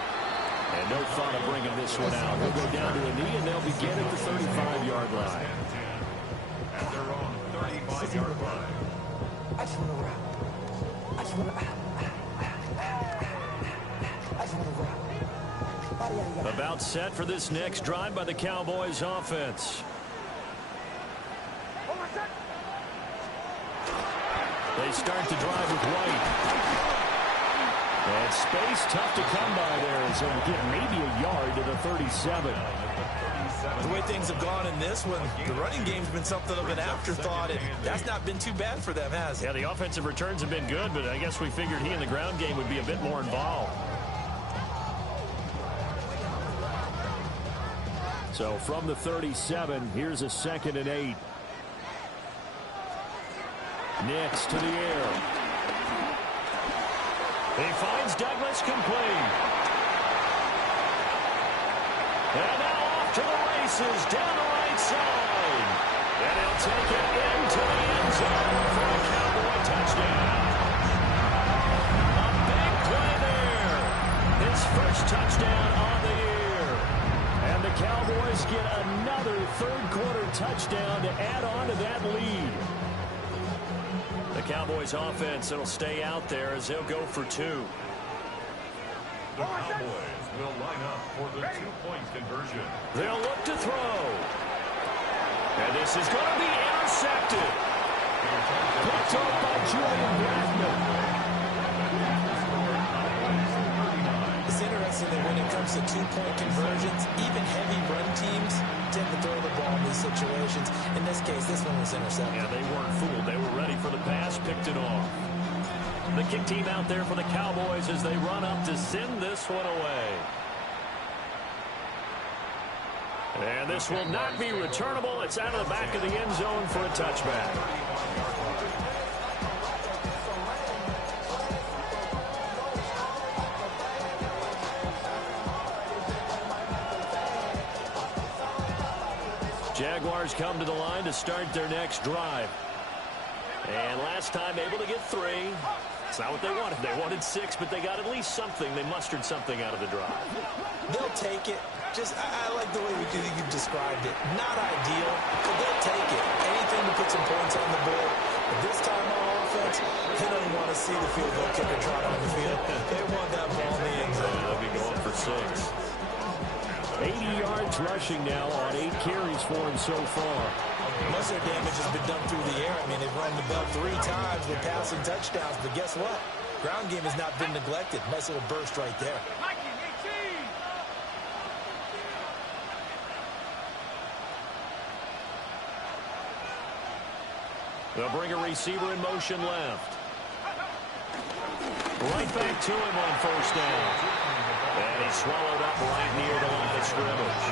And no thought of bringing this one out. He'll go down to a knee, and they'll begin at the 35-yard line. At their own 35-yard line. I just want to rock. I just want to rock. About set for this next drive by the Cowboys offense. They start the drive with White. And space tough to come by there, so we'll get maybe a yard to the 37. The way things have gone in this one, the running game's been something of an afterthought, and that's not been too bad for them, has it? Yeah, the offensive returns have been good, but I guess we figured he in the ground game would be a bit more involved. So from the 37, here's a 2nd and 8. Next to the air. He finds Douglas complete. And now off to the races down the right side. And he'll take it into the end zone for a Cowboy touchdown. A big play there. His first touchdown on the year. And the Cowboys get another 3rd quarter touchdown to add on to that lead. The Cowboys offense, it'll stay out there as they'll go for 2. The Cowboys will line up for the 2-point conversion. They'll look to throw. And this is going to be intercepted. Picked up by Julian Blackman. It's interesting that when it comes to 2-point conversions, even heavy run teams tend to throw the ball in these situations. In this case, this one was intercepted. Yeah, they weren't fooled. They were ready for the pass, picked it off. The kick team out there for the Cowboys as they run up to send this one away. And this will not be returnable. It's out of the back of the end zone for a touchback. Jaguars come to the line to start their next drive. And last time able to get 3. It's not what they wanted. They wanted 6, but they got at least something. They mustered something out of the drive. They'll take it. I like the way you described it. Not ideal, but they'll take it. Anything to put some points on the board. But this time on offense, they don't want to see the field goal kicker trot on the field. They want that ball in the end zone. They'll be going for 6. 80 yards rushing now on 8 carries for him so far. Most of their damage has been done through the air. I mean, they've run the bell 3 times with passing touchdowns, but guess what? Ground game has not been neglected. Nice little burst right there. They'll bring a receiver in motion left. Right back to him on first down. And he's swallowed up right near the line of scrimmage.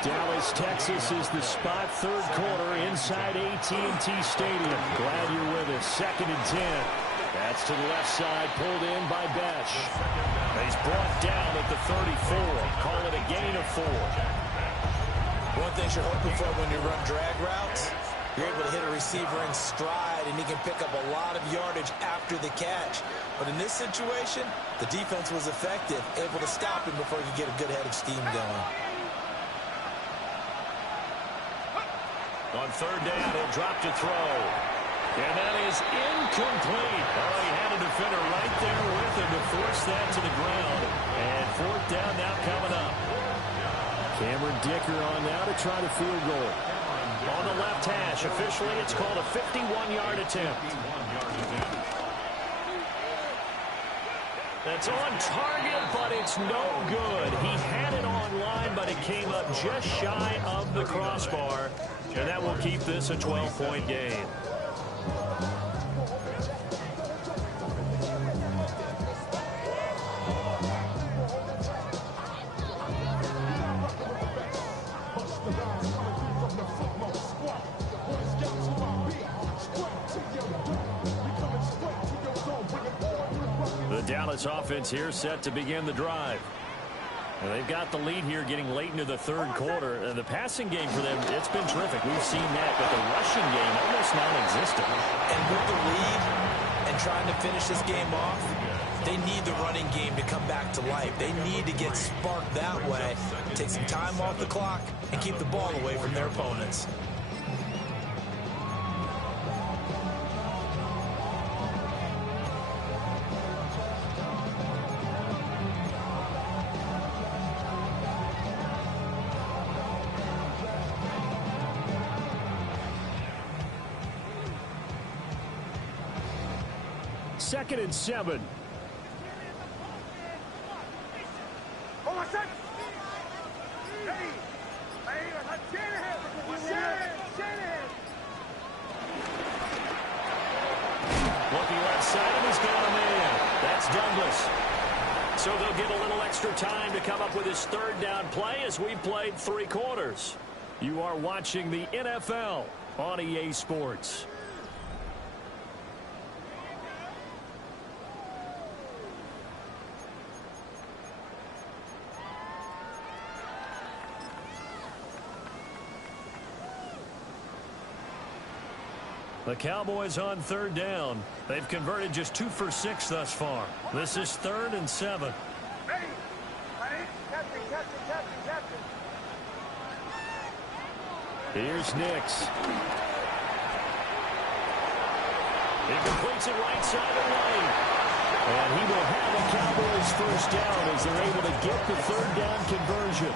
Dallas, Texas is the spot. Third quarter inside AT&T Stadium. Glad you're with us. 2nd and 10. That's to the left side, pulled in by Besh. He's brought down at the 34. Call it a gain of 4. One thing you're hoping for when you run drag routes, you're able to hit a receiver in stride, and he can pick up a lot of yardage after the catch. But in this situation, the defense was effective, able to stop him before he could get a good head of steam going. On third down, he'll drop to throw. And that is incomplete. Oh, he had a defender right there with him to force that to the ground. And 4th down now coming up. Cameron Dicker on now to try the field goal. On the left hash, officially it's called a 51-yard attempt. That's on target, but it's no good. He had it on line, but it came up just shy of the crossbar. And that will keep this a 12-point game. The Dallas offense here set to begin the drive. And they've got the lead here getting late into the third quarter. And the passing game for them, it's been terrific. We've seen that, but the rushing game almost non-existent. And with the lead and trying to finish this game off, they need the running game to come back to life. They need to get sparked that way, take some time off the clock, and keep the ball away from their opponents. Second and 7. Looking left side, and he's got a man. That's Douglas. So they'll get a little extra time to come up with his 3rd down play as we played 3 quarters. You are watching the NFL on EA Sports. The Cowboys on 3rd down. They've converted just 2 for 6 thus far. This is 3rd and 7. Here's Nix. He completes it right side of the lane. And he will have the Cowboys 1st down as they're able to get the 3rd down conversion.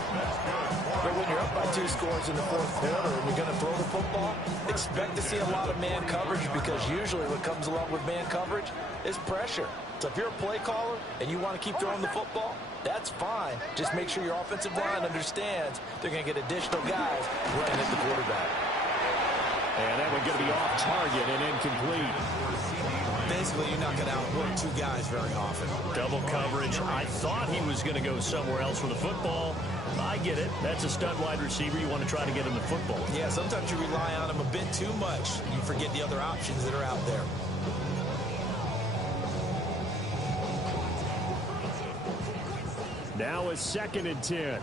But when you're up by 2 scores in the 4th quarter and you're going to throw the football, expect to see a lot of man coverage, because usually what comes along with man coverage is pressure. So if you're a play caller and you want to keep throwing the football, that's fine. Just make sure your offensive line understands they're going to get additional guys running at the quarterback. And that one going to be off target and incomplete. Basically, you're not going to outwork 2 guys very often. Double coverage. I thought he was going to go somewhere else for the football. I get it. That's a stud wide receiver. You want to try to get him the football. Yeah, sometimes you rely on him a bit too much. You forget the other options that are out there. Now it's 2nd and 10.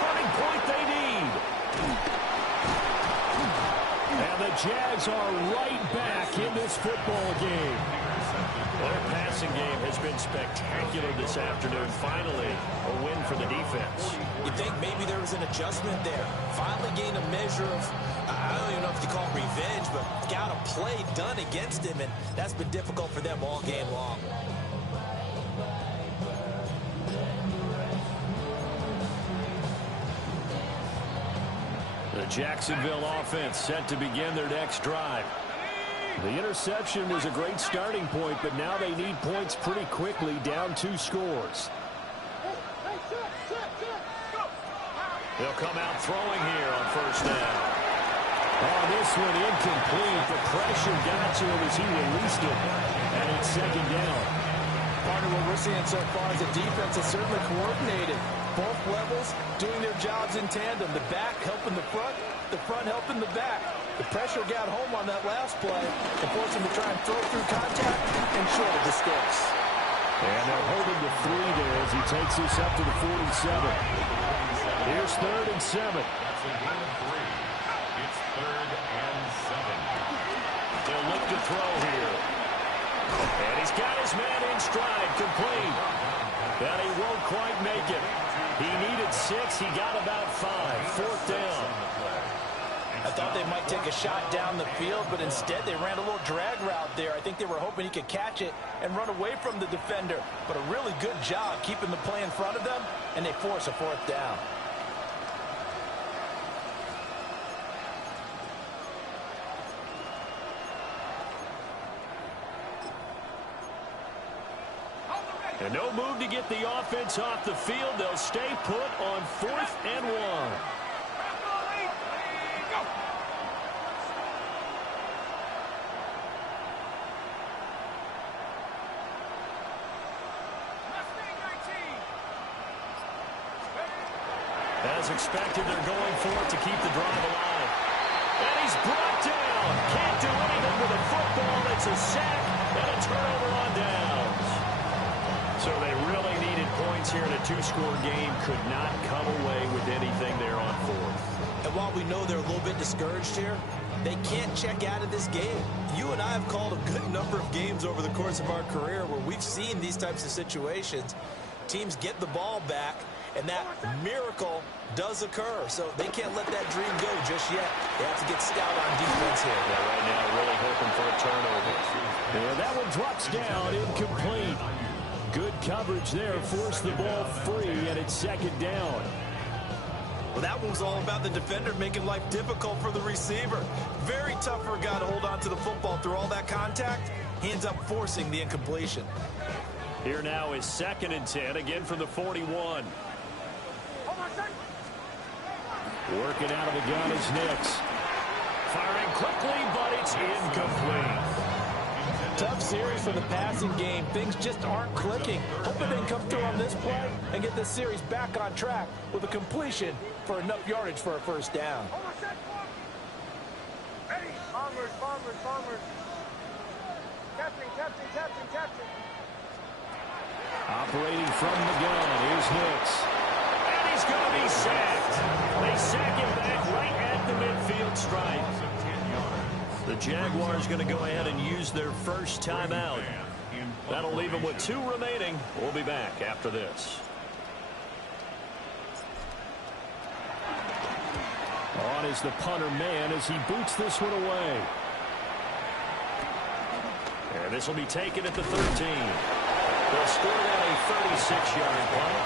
turning point they need. And the Jags are right back in this football game. Their passing game has been spectacular this afternoon. Finally, a win for the defense. You think maybe there was an adjustment there. Finally gained a measure of, I don't even know if you call it revenge, but got a play done against him, and that's been difficult for them all game long. The Jacksonville offense set to begin their next drive. The interception was a great starting point, but now they need points pretty quickly, down 2 scores. They'll come out throwing here on first down. Oh, this one incomplete. The pressure got to him as he released it, and it's second down. Partner, what we're seeing so far is the defense is certainly coordinated. Both levels doing their jobs in tandem. The back helping the front helping the back. The pressure got home on that last play and forced him to try and throw through contact and shorted the sticks. And they'll hold him to 3 there as he takes this up to the 47. Here's 3rd and 7. That's a gain of 3. It's 3rd and 7. They'll look to throw here. And he's got his man in stride, complete. And he won't quite make it. He needed 6. He got about 5. 4th down. I thought they might take a shot down the field, but instead they ran a little drag route there. I think they were hoping he could catch it and run away from the defender. But a really good job keeping the play in front of them, and they force a 4th down. And no move to get the offense off the field. They'll stay put on 4th and 1. As expected, they're going for it to keep the drive alive. And he's brought down. Can't do anything with a football. It's a sack and a turnover on downs. So they really needed points here in a 2-score game. Could not come away with anything there on 4th. And while we know they're a little bit discouraged here, they can't check out of this game. You and I have called a good number of games over the course of our career where we've seen these types of situations. Teams get the ball back, and that miracle does occur. So they can't let that dream go just yet. They have to get stout on defense here. Yeah, right now really hoping for a turnover. And that one drops down, incomplete. Good coverage there, forced the ball free, and it's second down. Well, that one was all about the defender making life difficult for the receiver. Very tough for a guy to hold on to the football through all that contact. He ends up forcing the incompletion. Here now is 2nd and 10, again from the 41. Working out of the gun is Nix. Firing quickly, but it's incomplete. Tough series for the passing game. Things just aren't clicking. Hoping they can come through on this play and get this series back on track with a completion for enough yardage for a 1st down. Ready? Bombers, bombers, bombers. Captain, captain, captain, captain. Operating from the gun, here's Nix. And he's going to be sacked. They sack him back right at the midfield stripe. The Jaguars going to go ahead and use their first timeout. That'll leave them with 2 remaining. We'll be back after this. On is the punter man as he boots this one away. And this will be taken at the 13. They'll score down a 36-yard punt.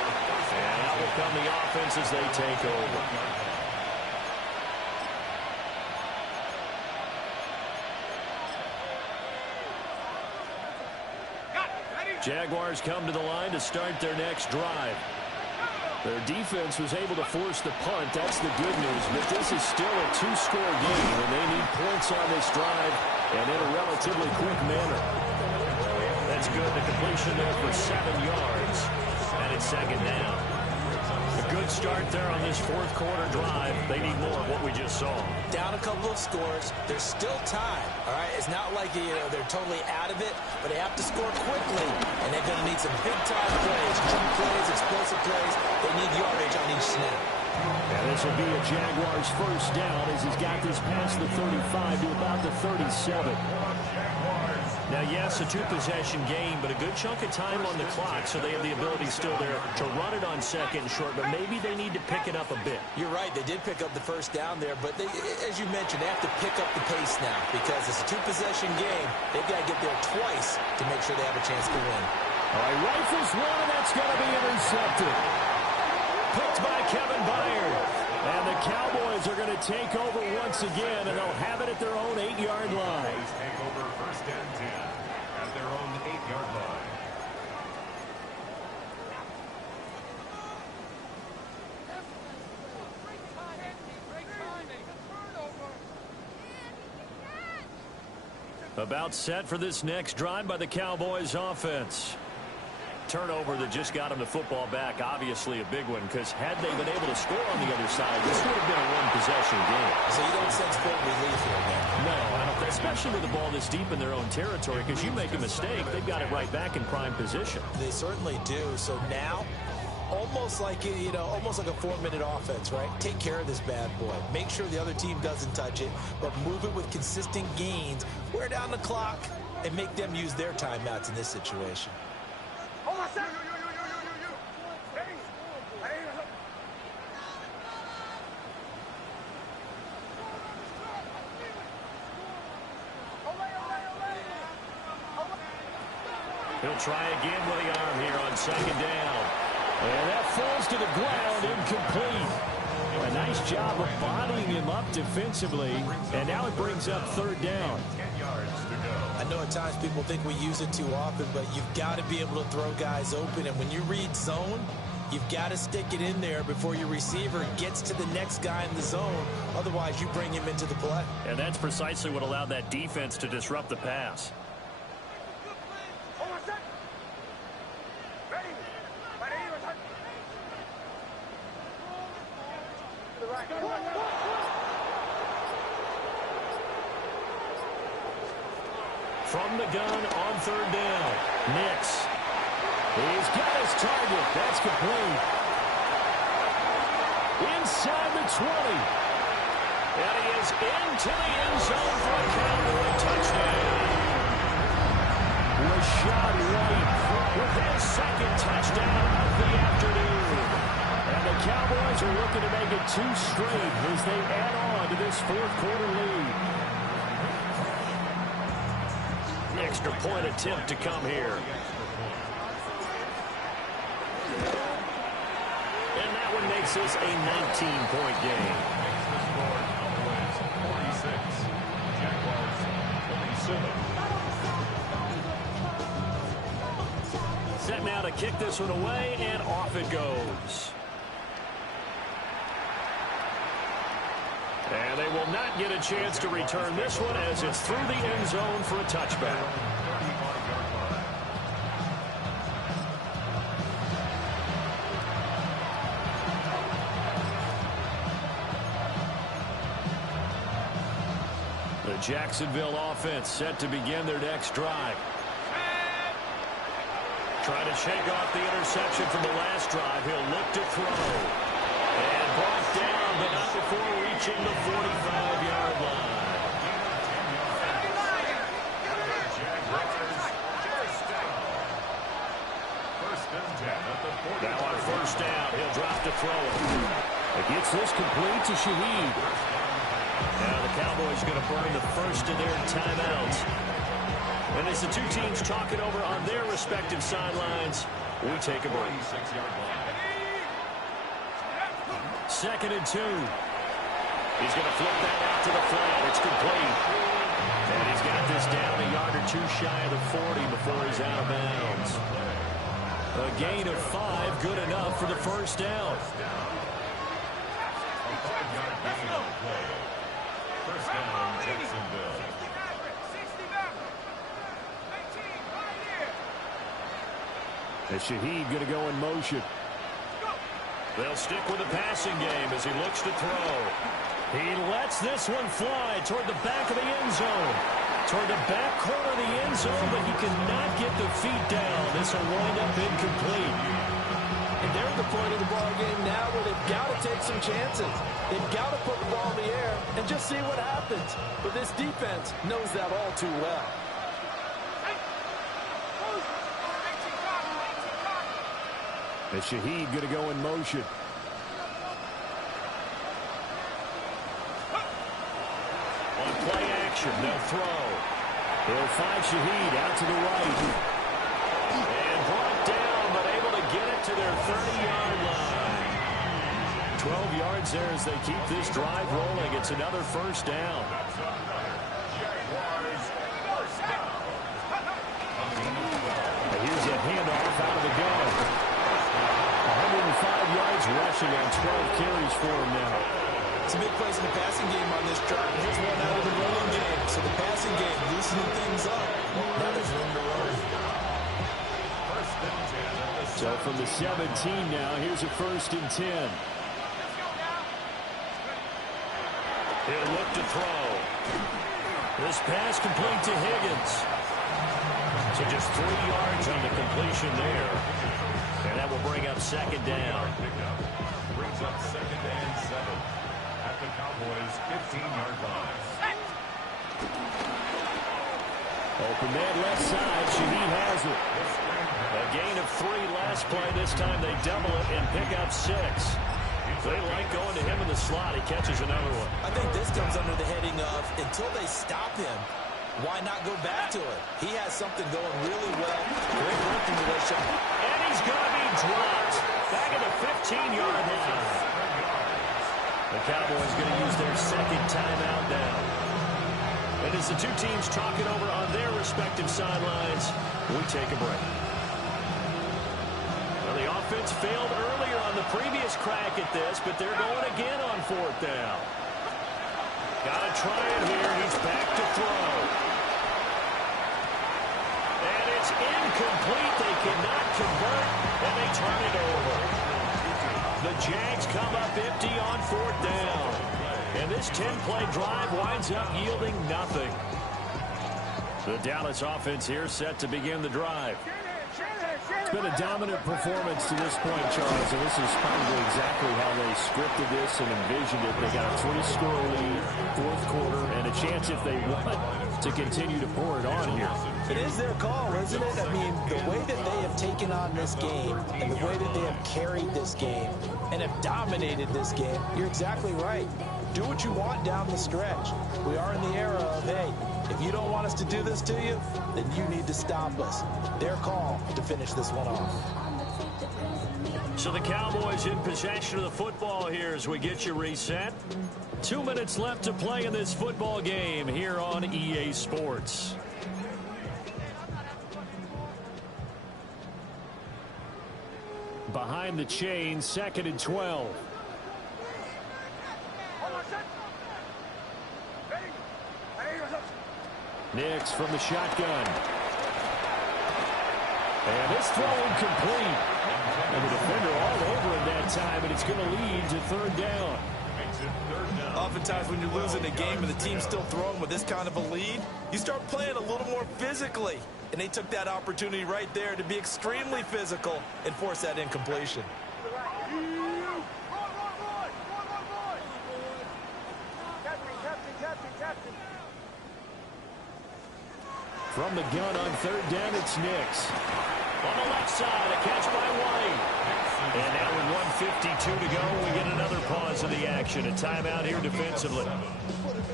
And out will come the offense as they take over. Jaguars come to the line to start their next drive. Their defense was able to force the punt. That's the good news. But this is still a 2-score game, and they need points on this drive and in a relatively quick manner. That's good. The completion there for 7 yards, and it's second down. A good start there on this 4th quarter drive. They need more of what we just saw. Down a couple of scores. There's still time. All right, it's not like they're totally out of it, but they have to score quickly, and they're going to need some big-time plays, jump plays, explosive plays. They need yardage on each snap. And this will be a Jaguars first down as he's got this past the 35 to about the 37. Now, yes, a two-possession game, but a good chunk of time on the clock, so they have the ability still there to run it on second and short, but maybe they need to pick it up a bit. You're right. They did pick up the first down there, but they, as you mentioned, they have to pick up the pace now because it's a two-possession game. They've got to get there twice to make sure they have a chance to win. All right, rifles one, and that's going to be intercepted. Picked by Kevin Byard. And the Cowboys are going to take over once again, and they'll have it at their own 8-yard line. Take over first and 10 at their own 8-yard line. About set for this next drive by the Cowboys offense. Turnover that just got them the football back, obviously a big one, because had they been able to score on the other side, this would have been a one-possession game. So you don't sense full relief here, man. No, I don't, especially with the ball this deep in their own territory, because you make a mistake, they've got it right back in prime position. They certainly do. So now, almost like almost like a 4-minute offense, right? Take care of this bad boy. Make sure the other team doesn't touch it, but move it with consistent gains. Wear down the clock and make them use their timeouts in this situation. Hold on a second. He'll try again with the arm here on second down. And that falls to the ground, incomplete. A nice job of bodying him up defensively, and now it brings up third down. 10 yards to go. I know at times people think we use it too often, but you've got to be able to throw guys open. And when you read zone, you've got to stick it in there before your receiver gets to the next guy in the zone. Otherwise, you bring him into the play. And that's precisely what allowed that defense to disrupt the pass. Hold on a second. Ready. To the right. From the gun on third down, Nix. He's got his target. That's complete. Inside the 20. And he is into the end zone for a Cowboy touchdown. Rashad White with his second touchdown of the afternoon. And the Cowboys are looking to make it 2 straight as they add on to this fourth-quarter lead. Extra point attempt to come here. And that one makes this a 19-point game. Makes the score Cowboys 46, Jaguars 47. Set now to kick this one away, and off it goes. And they will not get a chance to return this one as it's through the end zone for a touchback. 35-yard line. The Jacksonville offense set to begin their next drive. Trying to shake off the interception from the last drive. He'll look to throw. And brought down, but not before reaching the 45-yard line. Now on first down, he'll drop to throw it. It gets this complete to Shaheed. Now the Cowboys are going to burn the first of their timeouts. And as the two teams talk it over on their respective sidelines, we take a break. 46-yard line. 2nd and 2. He's going to flip that out to the flat. It's complete. And he's got this down a yard or 2 shy of the 40 before he's out of bounds. A gain of 5, good enough for the first down. A 5-yard gain on the play. First down, Jacksonville. As Shaheed going to go in motion. They'll stick with the passing game as he looks to throw. He lets this one fly toward the back of the end zone. Toward the back corner of the end zone, but he cannot get the feet down. This will wind up incomplete. And they're at the point of the ball game now where they've got to take some chances. They've got to put the ball in the air and just see what happens. But this defense knows that all too well. And Shaheed going to go in motion. On play action, they'll throw. He'll find Shaheed out to the right. And brought down, but able to get it to their 30-yard line. 12 yards there as they keep this drive rolling. It's another first down. And here's a handoff out of the gun. 105 yards rushing on 12 carries for him now. Some big plays in the passing game on this drive. Here's one out of the running game. So the passing game loosening things up. Now there's room to run. So from the 17 now, here's a 1st and 10. He'll look to throw. This pass complete to Higgins. So just 3 yards on the completion there. And that will bring up 2nd down. Brings up 2nd and 7 at the Cowboys' 15-yard line. Open man left side. Shaheed has it. A gain of 3 last play. This time they double it and pick up 6. They like going to him in the slot. He catches another one. I think this comes under the heading of until they stop him, why not go back to it? He has something going really well. Great working relationship. And he's going to be dropped back at the 15-yard line. The Cowboys going to use their 2nd timeout now. And as the two teams talk it over on their respective sidelines, we take a break. Well, the offense failed earlier on the previous crack at this, but they're going again on 4th down. Got to try it here. He's back to throw. And it's incomplete. They cannot convert, and they turn it over. The Jags come up empty on 4th down. And this 10-play drive winds up yielding nothing. The Dallas offense here set to begin the drive. It's been a dominant performance to this point, Charles, and this is probably exactly how they scripted this and envisioned it. They got a 3-score lead, 4th quarter, and a chance if they want to continue to pour it on here. It is their call, isn't it? I mean, the way that they have taken on this game and the way that they have carried this game and have dominated this game, you're exactly right. Do what you want down the stretch. We are in the era of, hey, if you don't want us to do this to you, then you need to stop us. Their call to finish this one off. So the Cowboys in possession of the football here as we get you reset. 2 minutes left to play in this football game here on EA Sports. Behind the chain, 2nd and 12. Nix from the shotgun. And it's throw incomplete. And the defender all over him that time, and it's going to lead to 3rd down. Oftentimes when you're losing a game and the team's still throwing with this kind of a lead, you start playing a little more physically. And they took that opportunity right there to be extremely physical and force that incompletion. From the gun on 3rd down, it's Nix. On the left side, a catch by White. And now with 1:52 to go, we get another pause of the action. A timeout here defensively.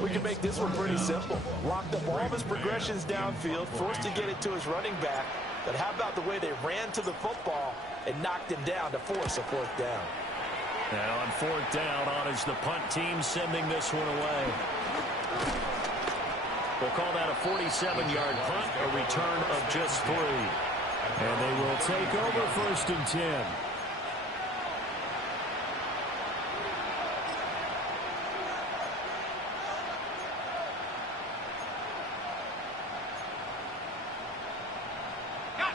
We can make this one pretty simple. Locked up all of his progressions downfield, forced to get it to his running back. But how about the way they ran to the football and knocked him down to force a 4th down? Now on 4th down, on is the punt team sending this one away. We'll call that a 47-yard punt, a return of just 3. And they will take over 1st and 10.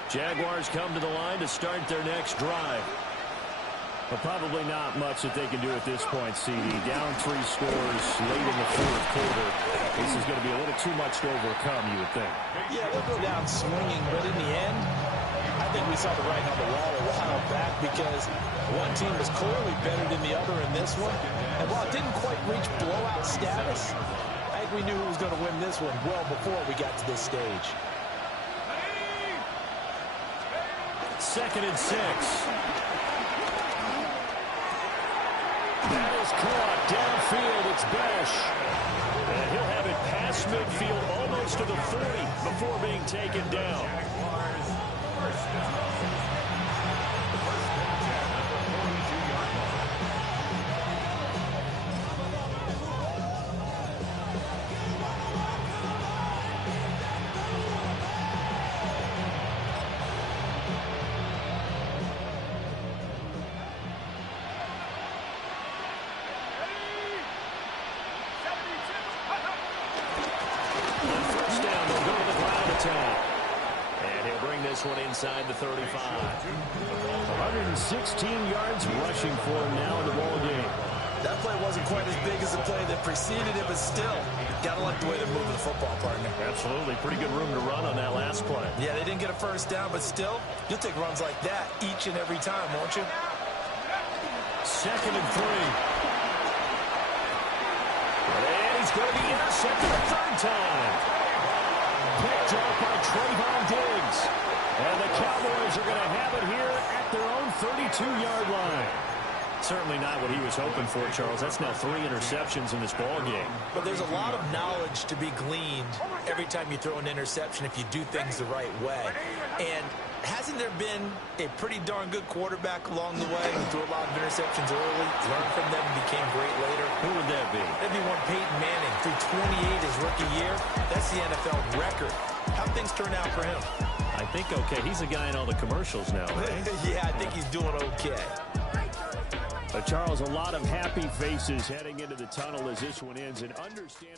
Jaguars come to the line to start their next drive. But probably not much that they can do at this point, CD. Down 3 scores late in the 4th quarter. This is going to be a little too much to overcome, you would think. Yeah, they'll go down swinging, but in the end, I think we saw the writing on the wall a while back because one team was clearly better than the other in this one. And while it didn't quite reach blowout status, I think we knew who was going to win this one well before we got to this stage. 2nd and 6. That is caught downfield. It's Besh. And he'll have it past midfield almost to the 40 before being taken down. And he'll bring this one inside the 35. 116 yards rushing for him now in the ball game. That play wasn't quite as big as the play that preceded it, but still, gotta like the way they're moving the football, partner. Absolutely. Pretty good room to run on that last play. Yeah, they didn't get a first down, but still, you'll take runs like that each and every time, won't you? 2nd and 3. And he's going to be intercepted a 3rd time. Picked off by Trayvon Diggs. And the Cowboys are going to have it here at their own 32-yard line. Certainly not what he was hoping for, Charles. That's now 3 interceptions in this ball game. But there's a lot of knowledge to be gleaned every time you throw an interception if you do things the right way. And hasn't there been a pretty darn good quarterback along the way who threw a lot of interceptions early, learned from them, and became great later? Who would that be? That'd be one Peyton Manning. Threw 28 his rookie year. That's the NFL record. How things turn out for him? I think okay. He's a guy in all the commercials now, right? Yeah, I think he's doing okay. Charles, a lot of happy faces heading into the tunnel as this one ends. And understand.